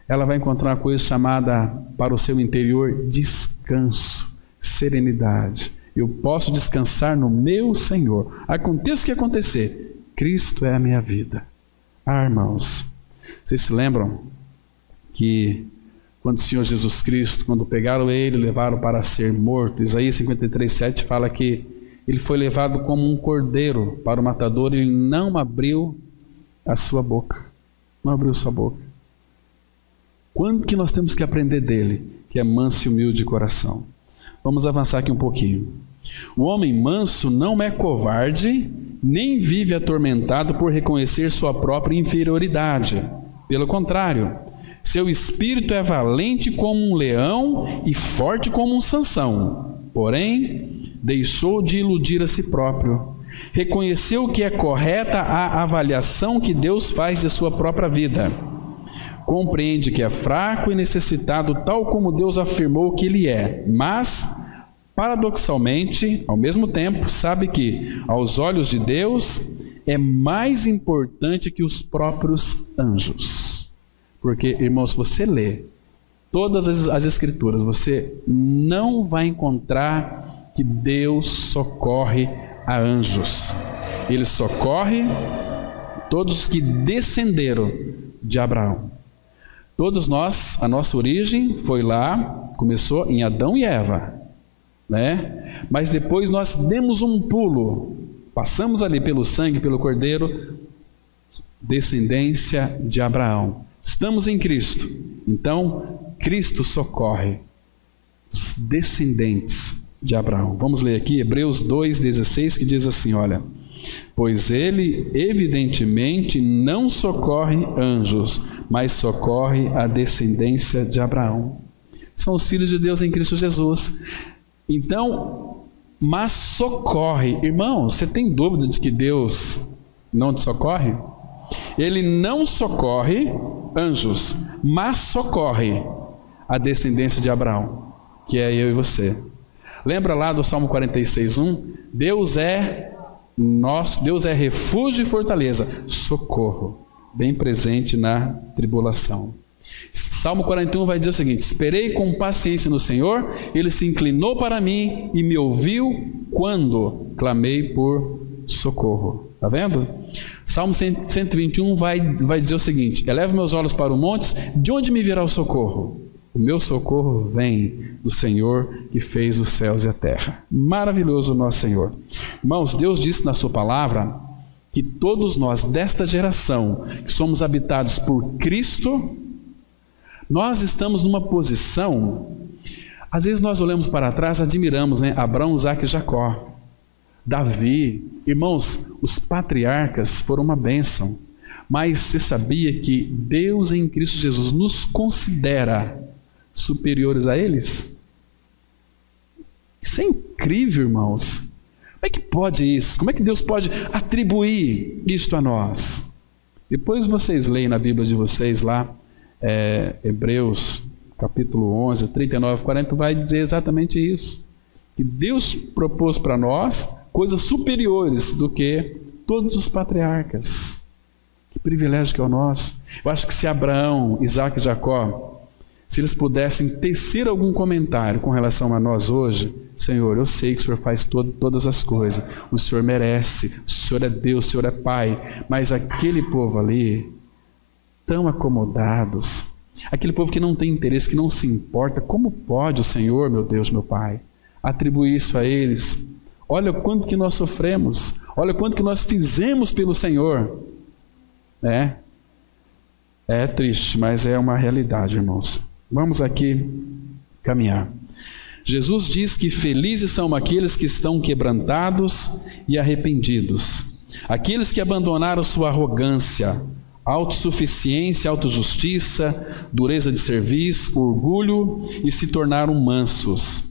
ela vai encontrar uma coisa chamada para o seu interior descanso, serenidade. Eu posso descansar no meu Senhor. Aconteça o que acontecer, Cristo é a minha vida. Ah, irmãos, vocês se lembram que quando o Senhor Jesus Cristo, quando pegaram ele, levaram para ser morto, Isaías 53:7 fala que ele foi levado como um cordeiro para o matador e ele não abriu a sua boca. Não abriu sua boca. Quando que nós temos que aprender dele? Que é manso e humilde de coração. Vamos avançar aqui um pouquinho. O homem manso não é covarde, nem vive atormentado por reconhecer sua própria inferioridade. Pelo contrário, seu espírito é valente como um leão e forte como um Sansão. Porém, deixou de iludir a si próprio. Reconheceu que é correta a avaliação que Deus faz de sua própria vida. Compreende que é fraco e necessitado, tal como Deus afirmou que ele é. Mas, paradoxalmente, ao mesmo tempo, sabe que, aos olhos de Deus, é mais importante que os próprios anjos. Porque, irmãos, se você lê todas as Escrituras, você não vai encontrar que Deus socorre a anjos. Ele socorre todos os que descenderam de Abraão. Todos nós, a nossa origem foi lá, começou em Adão e Eva, né? Mas depois nós demos um pulo, passamos ali pelo sangue, pelo Cordeiro, descendência de Abraão. Estamos em Cristo, então Cristo socorre os descendentes de Abraão. Vamos ler aqui Hebreus 2,16, que diz assim, olha: pois ele evidentemente não socorre anjos, mas socorre a descendência de Abraão. São os filhos de Deus em Cristo Jesus. Então, mas socorre. Irmão, você tem dúvida de que Deus não te socorre? Ele não socorre anjos, mas socorre a descendência de Abraão, que é eu e você. Lembra lá do Salmo 46:1? Deus é refúgio e fortaleza, socorro, bem presente na tribulação. Salmo 41 vai dizer o seguinte: esperei com paciência no Senhor, Ele se inclinou para mim e me ouviu quando clamei por socorro. Está vendo? Salmo 121 vai dizer o seguinte: eleva meus olhos para os montes, de onde me virá o socorro? O meu socorro vem do Senhor que fez os céus e a terra. Maravilhoso o nosso Senhor. Irmãos, Deus disse na sua palavra que todos nós desta geração, que somos habitados por Cristo, nós estamos numa posição, às vezes nós olhamos para trás, admiramos, né? Abraão, Isaque e Jacó, Davi. Irmãos, os patriarcas foram uma bênção, mas você sabia que Deus em Cristo Jesus nos considera superiores a eles? Isso é incrível, irmãos. Como é que pode isso? Como é que Deus pode atribuir isto a nós? Depois vocês leem na Bíblia de vocês lá, Hebreus capítulo 11, 39, 40, vai dizer exatamente isso. Que Deus propôs para nós coisas superiores do que todos os patriarcas. Que privilégio que é o nosso. Eu acho que se Abraão, Isaque e Jacó, se eles pudessem tecer algum comentário com relação a nós hoje: Senhor, eu sei que o Senhor faz todas as coisas, o Senhor merece, o Senhor é Deus, o Senhor é Pai, mas aquele povo ali, tão acomodados, aquele povo que não tem interesse, que não se importa, como pode o Senhor, meu Deus, meu Pai, atribuir isso a eles? Olha o quanto que nós sofremos, olha o quanto que nós fizemos pelo Senhor. É triste, mas é uma realidade, irmãos. Vamos aqui caminhar. Jesus diz que felizes são aqueles que estão quebrantados e arrependidos, aqueles que abandonaram sua arrogância, autossuficiência, autojustiça, dureza de serviço, orgulho e se tornaram mansos.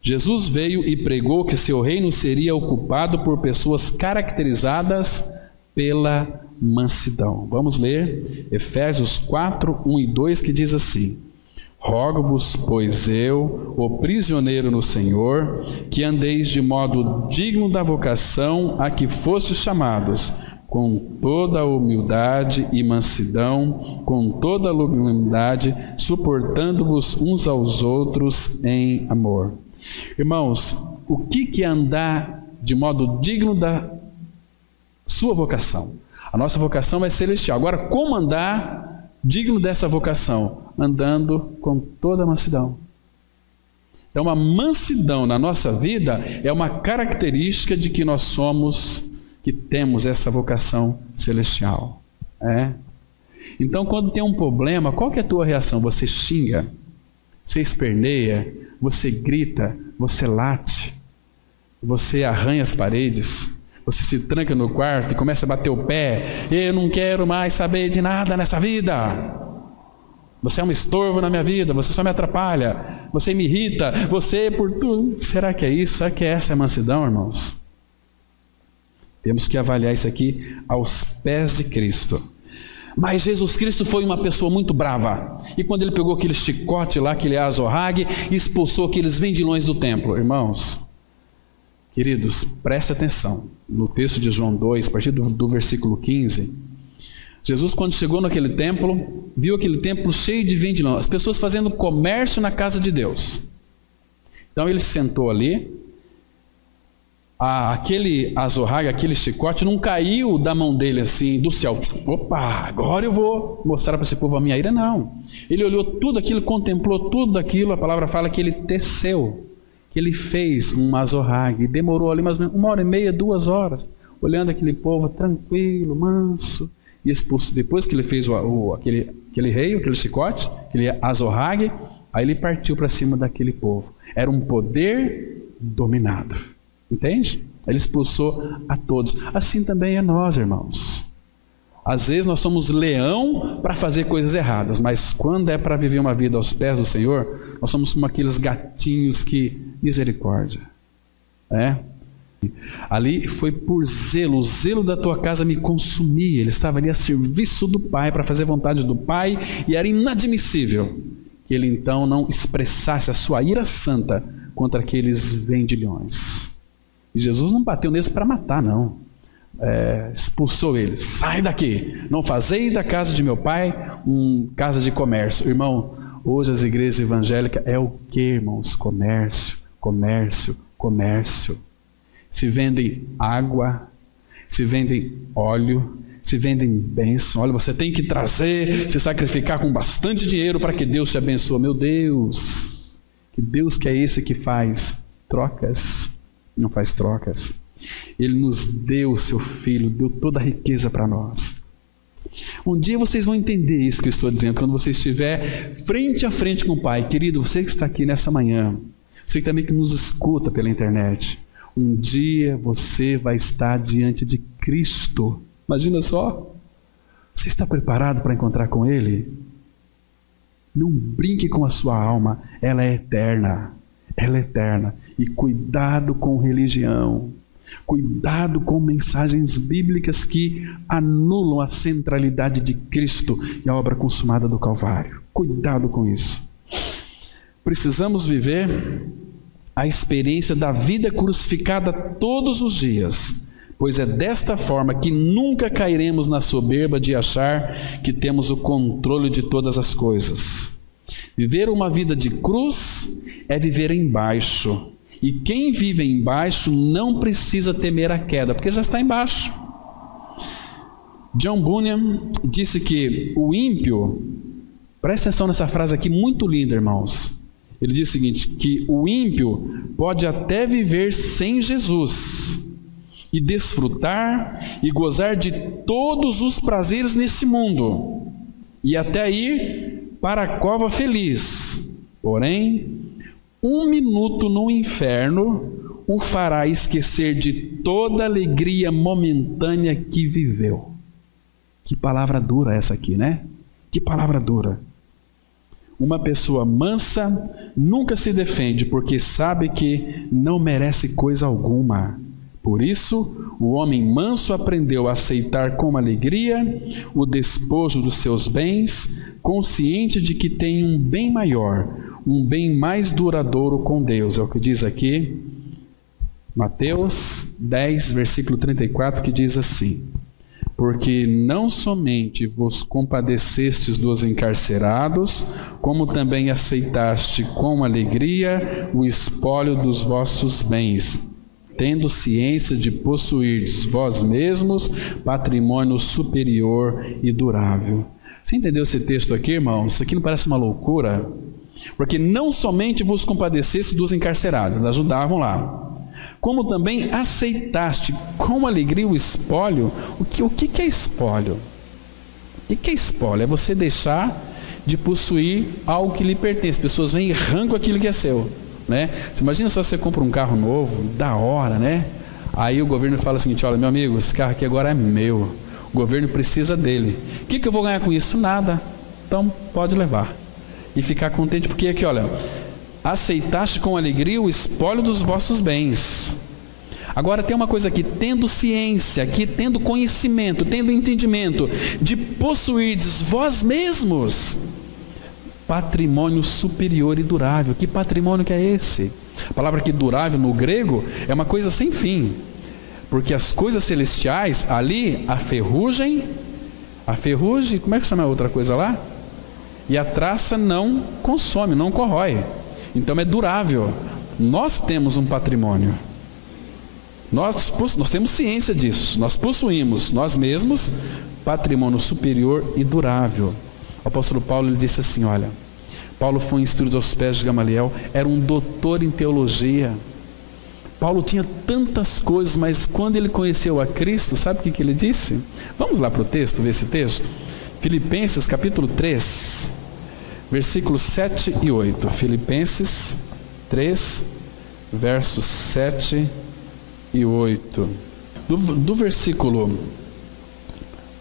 Jesus veio e pregou que seu reino seria ocupado por pessoas caracterizadas pela mansidão. Vamos ler Efésios 4, 1 e 2, que diz assim: rogo-vos, pois eu, o prisioneiro no Senhor, que andeis de modo digno da vocação a que fostes chamados, com toda a humildade e mansidão, com toda a longanimidade, suportando-vos uns aos outros em amor. Irmãos, o que é andar de modo digno da sua vocação? A nossa vocação é celestial. Agora, como andar digno dessa vocação? Andando com toda a mansidão. Então, a mansidão na nossa vida é uma característica de que nós somos, que temos essa vocação celestial. Então, quando tem um problema, qual que é a tua reação? Você xinga, você esperneia, você grita, você late, você arranha as paredes, você se tranca no quarto e começa a bater o pé: eu não quero mais saber de nada nessa vida. Você é um estorvo na minha vida, você só me atrapalha, você me irrita, você por tudo. Será que é isso? Será que essa é a mansidão, irmãos? Temos que avaliar isso aqui aos pés de Cristo. Mas Jesus Cristo foi uma pessoa muito brava. E quando ele pegou aquele chicote lá, aquele azorrague, e expulsou aqueles vendilhões do templo. Irmãos, queridos, preste atenção. No texto de João 2, a partir do versículo 15, Jesus, quando chegou naquele templo, viu aquele templo cheio de vendilhão, as pessoas fazendo comércio na casa de Deus. Então ele sentou ali, aquele azorrague, aquele chicote não caiu da mão dele assim, do céu. Opa, agora eu vou mostrar para esse povo a minha ira, não. Ele olhou tudo aquilo, contemplou tudo aquilo, a palavra fala que ele teceu, que ele fez um azorrague, demorou ali mais ou menos 1h30, 2 horas, olhando aquele povo tranquilo, manso, e expulso. Depois que ele fez aquele rei, aquele chicote, aquele azorrague, aí ele partiu para cima daquele povo. Era um poder dominado. Entende? Ele expulsou a todos. Assim também é nós, irmãos. Às vezes nós somos leão para fazer coisas erradas, mas quando é para viver uma vida aos pés do Senhor, nós somos como aqueles gatinhos que, misericórdia. Ali foi por zelo, o zelo da tua casa me consumia. Ele estava ali a serviço do Pai, para fazer a vontade do Pai, e era inadmissível que ele então não expressasse a sua ira santa contra aqueles vendilhões. E Jesus não bateu neles para matar, não. Expulsou eles. Sai daqui, não fazei da casa de meu pai casa de comércio. Irmão, hoje as igrejas evangélicas é o que, irmãos? Comércio, comércio, comércio. Se vendem água, se vendem óleo, se vendem bênção. Olha, você tem que trazer, se sacrificar com bastante dinheiro para que Deus te abençoe. Meu Deus, que Deus que é esse que faz trocas? Não faz trocas. Ele nos deu o seu Filho, deu toda a riqueza para nós. Um dia vocês vão entender isso que eu estou dizendo, quando você estiver frente a frente com o Pai. Querido, você que está aqui nessa manhã, você que também que nos escuta pela internet, um dia você vai estar diante de Cristo. Imagina só. Você está preparado para encontrar com Ele? Não brinque com a sua alma, ela é eterna. Ela é eterna. E cuidado com religião. Cuidado com mensagens bíblicas que anulam a centralidade de Cristo e a obra consumada do Calvário. Cuidado com isso. Precisamos viver a experiência da vida crucificada todos os dias, pois é desta forma que nunca cairemos na soberba de achar que temos o controle de todas as coisas. Viver uma vida de cruz é viver embaixo. E quem vive embaixo não precisa temer a queda, porque já está embaixo. John Bunyan disse que o ímpio, presta atenção nessa frase aqui, muito linda, irmãos. Ele diz o seguinte, que o ímpio pode até viver sem Jesus e desfrutar e gozar de todos os prazeres nesse mundo e até ir para a cova feliz. Porém, 1 minuto no inferno o fará esquecer de toda a alegria momentânea que viveu. Que palavra dura essa aqui, né? Que palavra dura. Uma pessoa mansa nunca se defende, porque sabe que não merece coisa alguma. Por isso, o homem manso aprendeu a aceitar com alegria o despojo dos seus bens, consciente de que tem um bem maior, um bem mais duradouro com Deus. É o que diz aqui, Mateus 10, versículo 34, que diz assim: porque não somente vos compadecestes dos encarcerados, como também aceitaste com alegria o espólio dos vossos bens, tendo ciência de possuirdes vós mesmos patrimônio superior e durável. Você entendeu esse texto aqui, irmão? Isso aqui não parece uma loucura? Porque não somente vos compadecestes dos encarcerados, ajudavam lá, como também aceitaste com alegria o espólio. O que é espólio? O que é espólio? É você deixar de possuir algo que lhe pertence. As pessoas vêm e arrancam aquilo que é seu, né? Você imagina só você compra um carro novo, da hora, né? Aí o governo fala o seguinte: olha, meu amigo, esse carro aqui agora é meu, o governo precisa dele. O que eu vou ganhar com isso? Nada. Então pode levar e ficar contente, porque aqui, olha, aceitaste com alegria o espólio dos vossos bens. Agora tem uma coisa aqui, tendo ciência, aqui tendo conhecimento, tendo entendimento, de possuirdes vós mesmos patrimônio superior e durável. Que patrimônio que é esse? A palavra aqui durável no grego é uma coisa sem fim, porque as coisas celestiais ali, a ferrugem A ferrugem, como é que chama a outra coisa lá? E a traça não consome, não corrói. Então é durável. Nós temos um patrimônio. Nós temos ciência disso. Nós possuímos, nós mesmos, patrimônio superior e durável. O apóstolo Paulo ele disse assim, olha, Paulo foi instruído aos pés de Gamaliel, era um doutor em teologia. Paulo tinha tantas coisas, mas quando ele conheceu a Cristo, sabe o que ele disse? Vamos lá para o texto, ver esse texto? Filipenses capítulo 3, versículos 7 e 8. Filipenses 3, versos 7 e 8. Do versículo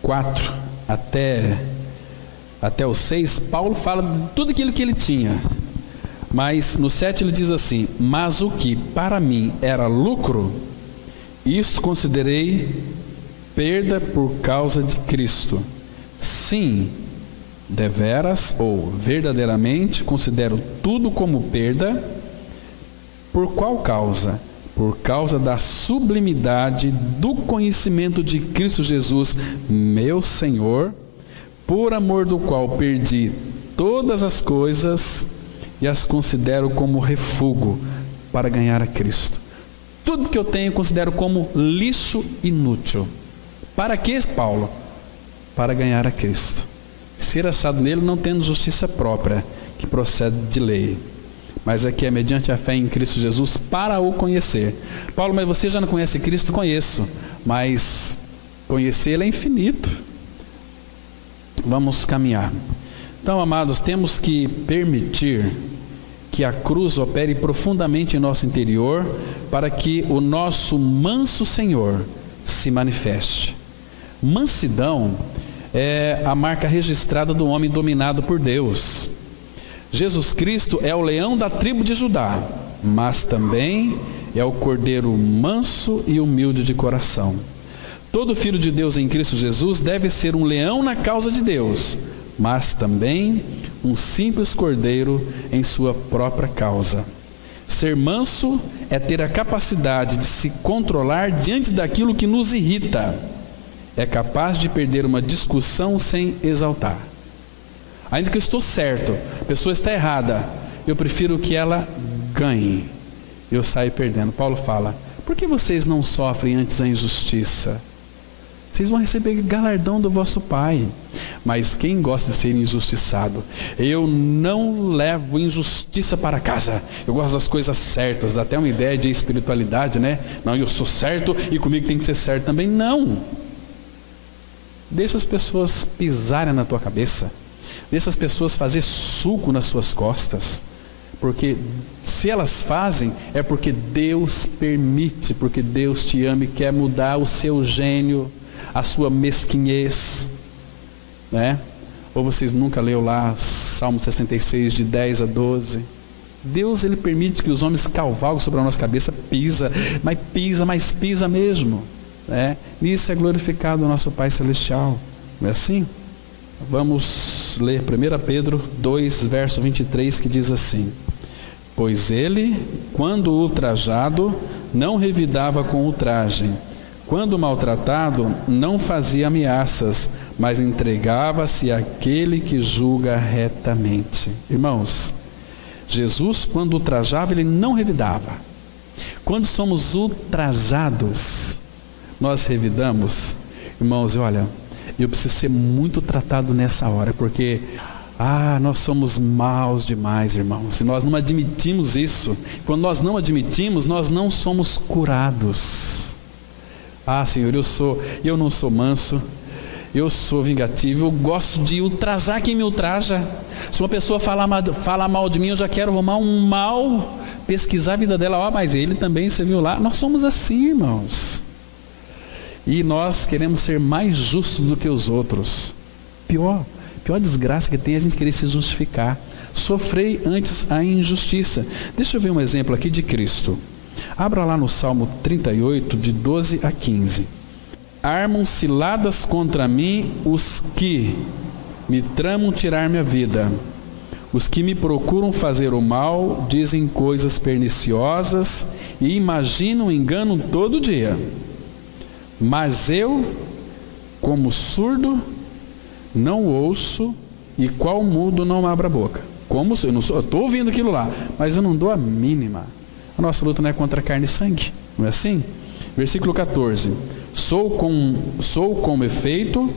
4 até o 6, Paulo fala de tudo aquilo que ele tinha. Mas no 7 ele diz assim: mas o que para mim era lucro, isto considerei perda por causa de Cristo. Sim, deveras ou verdadeiramente considero tudo como perda. Por qual causa? Por causa da sublimidade do conhecimento de Cristo Jesus, meu Senhor, por amor do qual perdi todas as coisas e as considero como refúgio para ganhar a Cristo. Tudo que eu tenho considero como lixo inútil. Para quê, Paulo? Para ganhar a Cristo. Ser achado nele não tendo justiça própria, que procede de lei, mas aqui é mediante a fé em Cristo Jesus para o conhecer. Paulo, mas você já não conhece Cristo? Conheço, mas conhecê-lo é infinito. Vamos caminhar. Então, amados, temos que permitir que a cruz opere profundamente em nosso interior para que o nosso manso Senhor se manifeste. Mansidão é a marca registrada do homem dominado por Deus. Jesus Cristo é o leão da tribo de Judá, mas também é o cordeiro manso e humilde de coração. Todo filho de Deus em Cristo Jesus deve ser um leão na causa de Deus, mas também um simples cordeiro em sua própria causa. Ser manso é ter a capacidade de se controlar diante daquilo que nos irrita. É capaz de perder uma discussão sem exaltar. Ainda que eu estou certo, a pessoa está errada, eu prefiro que ela ganhe. Eu saio perdendo. Paulo fala: por que vocês não sofrem antes a injustiça? Vocês vão receber galardão do vosso Pai. Mas quem gosta de ser injustiçado? Eu não levo injustiça para casa. Eu gosto das coisas certas. Dá até uma ideia de espiritualidade, né? Não, eu sou certo e comigo tem que ser certo também. Não. Deixa as pessoas pisarem na tua cabeça. Deixa as pessoas fazer suco nas suas costas. Porque se elas fazem, é porque Deus permite, porque Deus te ama e quer mudar o seu gênio, a sua mesquinhez, né? Ou vocês nunca leu lá Salmo 66, de 10 a 12? Deus, Ele permite que os homens cavalguem sobre a nossa cabeça, pisa, mas pisa mesmo, né? Nisso é glorificado o nosso Pai Celestial, não é assim? Vamos ler 1 Pedro 2, verso 23, que diz assim: pois ele, quando ultrajado, não revidava com ultraje, quando maltratado, não fazia ameaças, mas entregava-se àquele que julga retamente. Irmãos, Jesus, quando ultrajava, Ele não revidava. Quando somos ultrajados, nós revidamos. Irmãos, olha, eu preciso ser muito tratado nessa hora, porque nós somos maus demais, irmãos, e nós não admitimos isso. Quando nós não admitimos, nós não somos curados. Senhor, eu não sou manso, eu sou vingativo, eu gosto de ultrajar quem me ultraja. Se uma pessoa fala mal de mim, eu já quero arrumar um mal, pesquisar a vida dela. Mas ele também, você viu lá? Nós somos assim, irmãos. E nós queremos ser mais justos do que os outros. Pior desgraça que tem é a gente querer se justificar. Sofrei antes a injustiça. Deixa eu ver um exemplo aqui de Cristo. Abra lá no Salmo 38, de 12 a 15. Armam ciladas contra mim os que me tramam tirar minha vida. Os que me procuram fazer o mal dizem coisas perniciosas e imaginam engano todo dia. Mas eu, como surdo, não ouço, e qual mudo não abra a boca. Como se eu estou ouvindo aquilo lá, mas eu não dou a mínima. A nossa luta não é contra carne e sangue, não é assim? Versículo 14: sou com efeito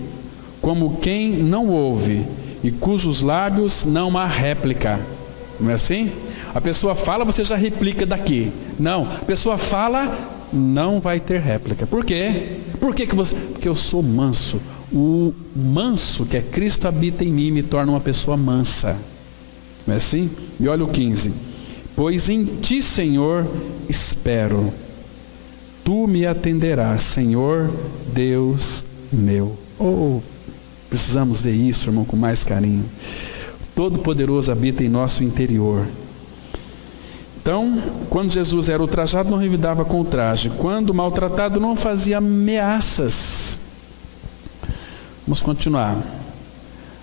como quem não ouve, e cujos lábios não há réplica. Não é assim? A pessoa fala, você já replica daqui. Não, a pessoa fala, não vai ter réplica. Por quê? Porque eu sou manso. O manso, que é Cristo, habita em mim, me torna uma pessoa mansa. Não é assim? E olha o 15: pois em ti, Senhor, espero. Tu me atenderás, Senhor Deus meu. Oh, precisamos ver isso, irmão, com mais carinho. Todo-Poderoso habita em nosso interior. Então, quando Jesus era ultrajado, não revidava com ultraje. Quando maltratado, não fazia ameaças. Vamos continuar.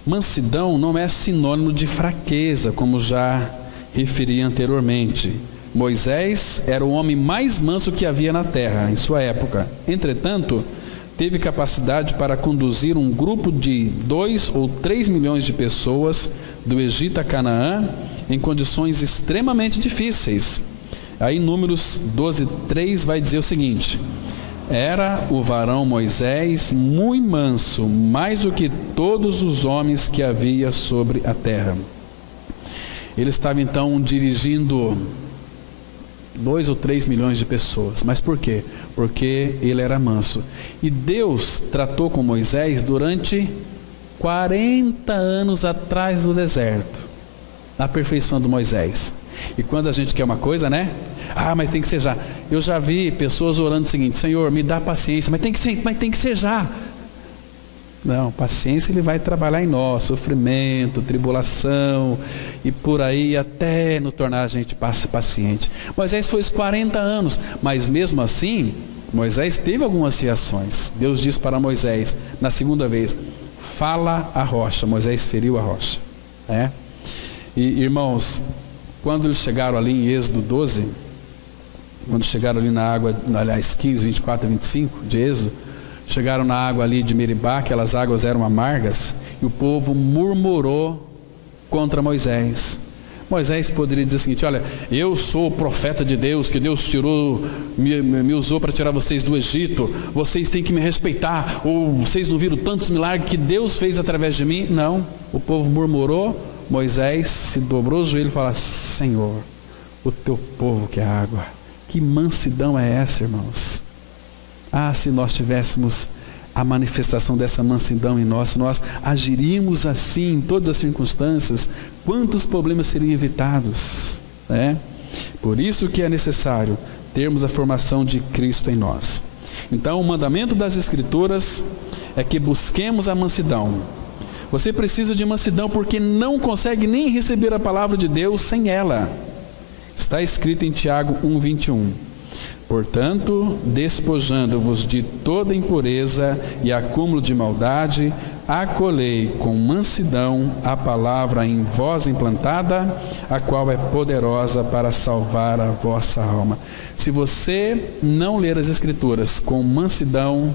Mansidão não é sinônimo de fraqueza, como já referi anteriormente. Moisés era o homem mais manso que havia na terra em sua época. Entretanto, teve capacidade para conduzir um grupo de 2 ou 3 milhões de pessoas do Egito a Canaã em condições extremamente difíceis. Aí Números 12:3 vai dizer o seguinte: era o varão Moisés muito manso, mais do que todos os homens que havia sobre a terra. Ele estava então dirigindo 2 ou 3 milhões de pessoas. Mas por quê? Porque ele era manso. E Deus tratou com Moisés durante 40 anos atrás do deserto, aperfeiçoando Moisés. E quando a gente quer uma coisa, né? Mas tem que ser já. Eu já vi pessoas orando o seguinte: Senhor, me dá paciência, mas tem que ser já. Não, paciência Ele vai trabalhar em nós, sofrimento, tribulação, e por aí até nos tornar a gente paciente. Moisés foi os 40 anos, mas mesmo assim, Moisés teve algumas reações. Deus disse para Moisés, na segunda vez: fala a rocha. Moisés feriu a rocha. E irmãos, quando eles chegaram ali em Êxodo 12, quando chegaram ali na água, aliás 15, 24 e 25 de Êxodo, chegaram na água ali de Meribá, aquelas águas eram amargas, e o povo murmurou contra Moisés. Moisés poderia dizer o seguinte: olha, eu sou o profeta de Deus, que Deus tirou, me usou para tirar vocês do Egito, vocês têm que me respeitar, ou vocês não viram tantos milagres que Deus fez através de mim? Não, o povo murmurou. Moisés se dobrou o joelho e falou: Senhor, o teu povo quer água. Que mansidão é essa, irmãos? Se nós tivéssemos a manifestação dessa mansidão em nós, se nós agiríamos assim em todas as circunstâncias, quantos problemas seriam evitados, né? Por isso que é necessário termos a formação de Cristo em nós. Então, o mandamento das Escrituras é que busquemos a mansidão. Você precisa de mansidão porque não consegue nem receber a palavra de Deus sem ela. Está escrito em Tiago 1:21. Portanto, despojando-vos de toda impureza e acúmulo de maldade, acolhei com mansidão a palavra em vós implantada, a qual é poderosa para salvar a vossa alma. Se você não ler as Escrituras com mansidão,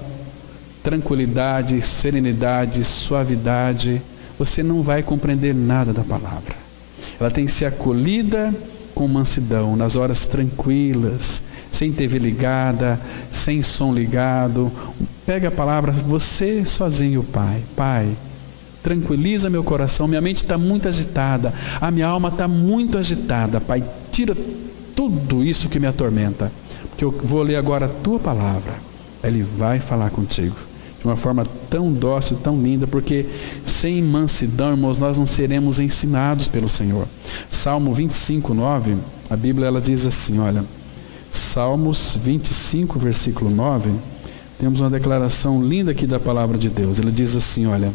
tranquilidade, serenidade, suavidade, você não vai compreender nada da palavra. Ela tem que ser acolhida com mansidão, nas horas tranquilas, sem TV ligada, sem som ligado. Pega a palavra, você sozinho, Pai, tranquiliza meu coração, minha mente está muito agitada, a minha alma está muito agitada, Pai, tira tudo isso que me atormenta, porque eu vou ler agora a Tua palavra. Ele vai falar contigo de uma forma tão dócil, tão linda, porque sem mansidão, irmãos, nós não seremos ensinados pelo Senhor. Salmo 25:9, a Bíblia ela diz assim, olha, Salmos 25, versículo 9, temos uma declaração linda aqui da palavra de Deus. Ele diz assim, olha,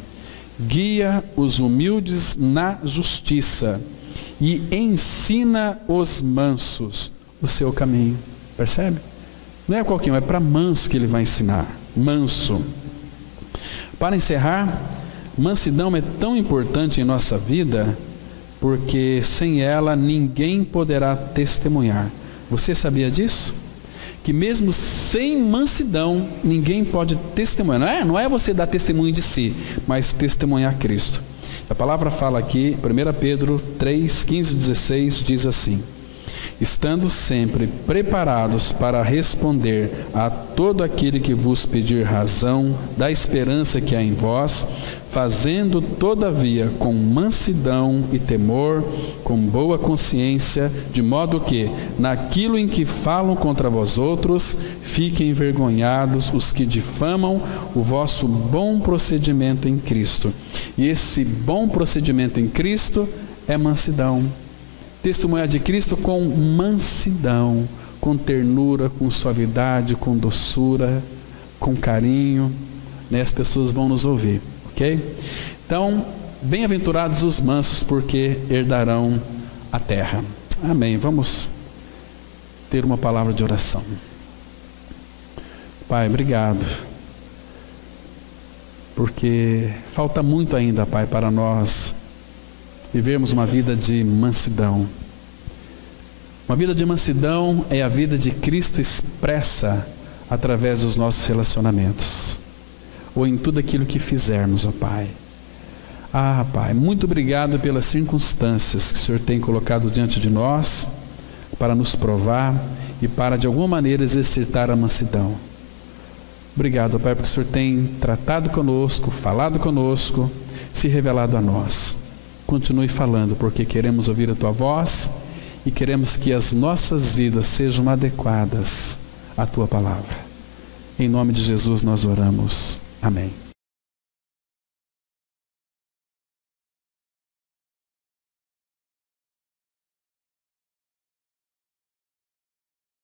guia os humildes na justiça e ensina os mansos o seu caminho. Percebe? Não é qualquer um, é para manso que ele vai ensinar. Manso. Para encerrar, mansidão é tão importante em nossa vida, porque sem ela ninguém poderá testemunhar. Você sabia disso? que mesmo sem mansidão, ninguém pode testemunhar. Não é você dar testemunho de si, mas testemunhar Cristo. A palavra fala aqui, 1 Pedro 3, 15 e 16, diz assim: estando sempre preparados para responder a todo aquele que vos pedir razão da esperança que há em vós, fazendo todavia com mansidão e temor, com boa consciência, de modo que, naquilo em que falam contra vós outros, fiquem envergonhados os que difamam o vosso bom procedimento em Cristo. E esse bom procedimento em Cristo é mansidão. Testemunhar de Cristo com mansidão, com ternura, com suavidade, com doçura, com carinho, né? As pessoas vão nos ouvir, ok? Então, bem-aventurados os mansos, porque herdarão a terra. Amém. Vamos ter uma palavra de oração. Pai, obrigado, porque falta muito ainda, Pai, para nós vivermos uma vida de mansidão. Uma vida de mansidão é a vida de Cristo expressa através dos nossos relacionamentos, ou em tudo aquilo que fizermos, ó Pai. Ah, Pai, muito obrigado pelas circunstâncias que o Senhor tem colocado diante de nós, para nos provar e para, de alguma maneira, exercitar a mansidão. Obrigado, Pai, porque o Senhor tem tratado conosco, falado conosco, se revelado a nós. Continue falando, porque queremos ouvir a Tua voz e queremos que as nossas vidas sejam adequadas à Tua palavra. Em nome de Jesus nós oramos. Amém.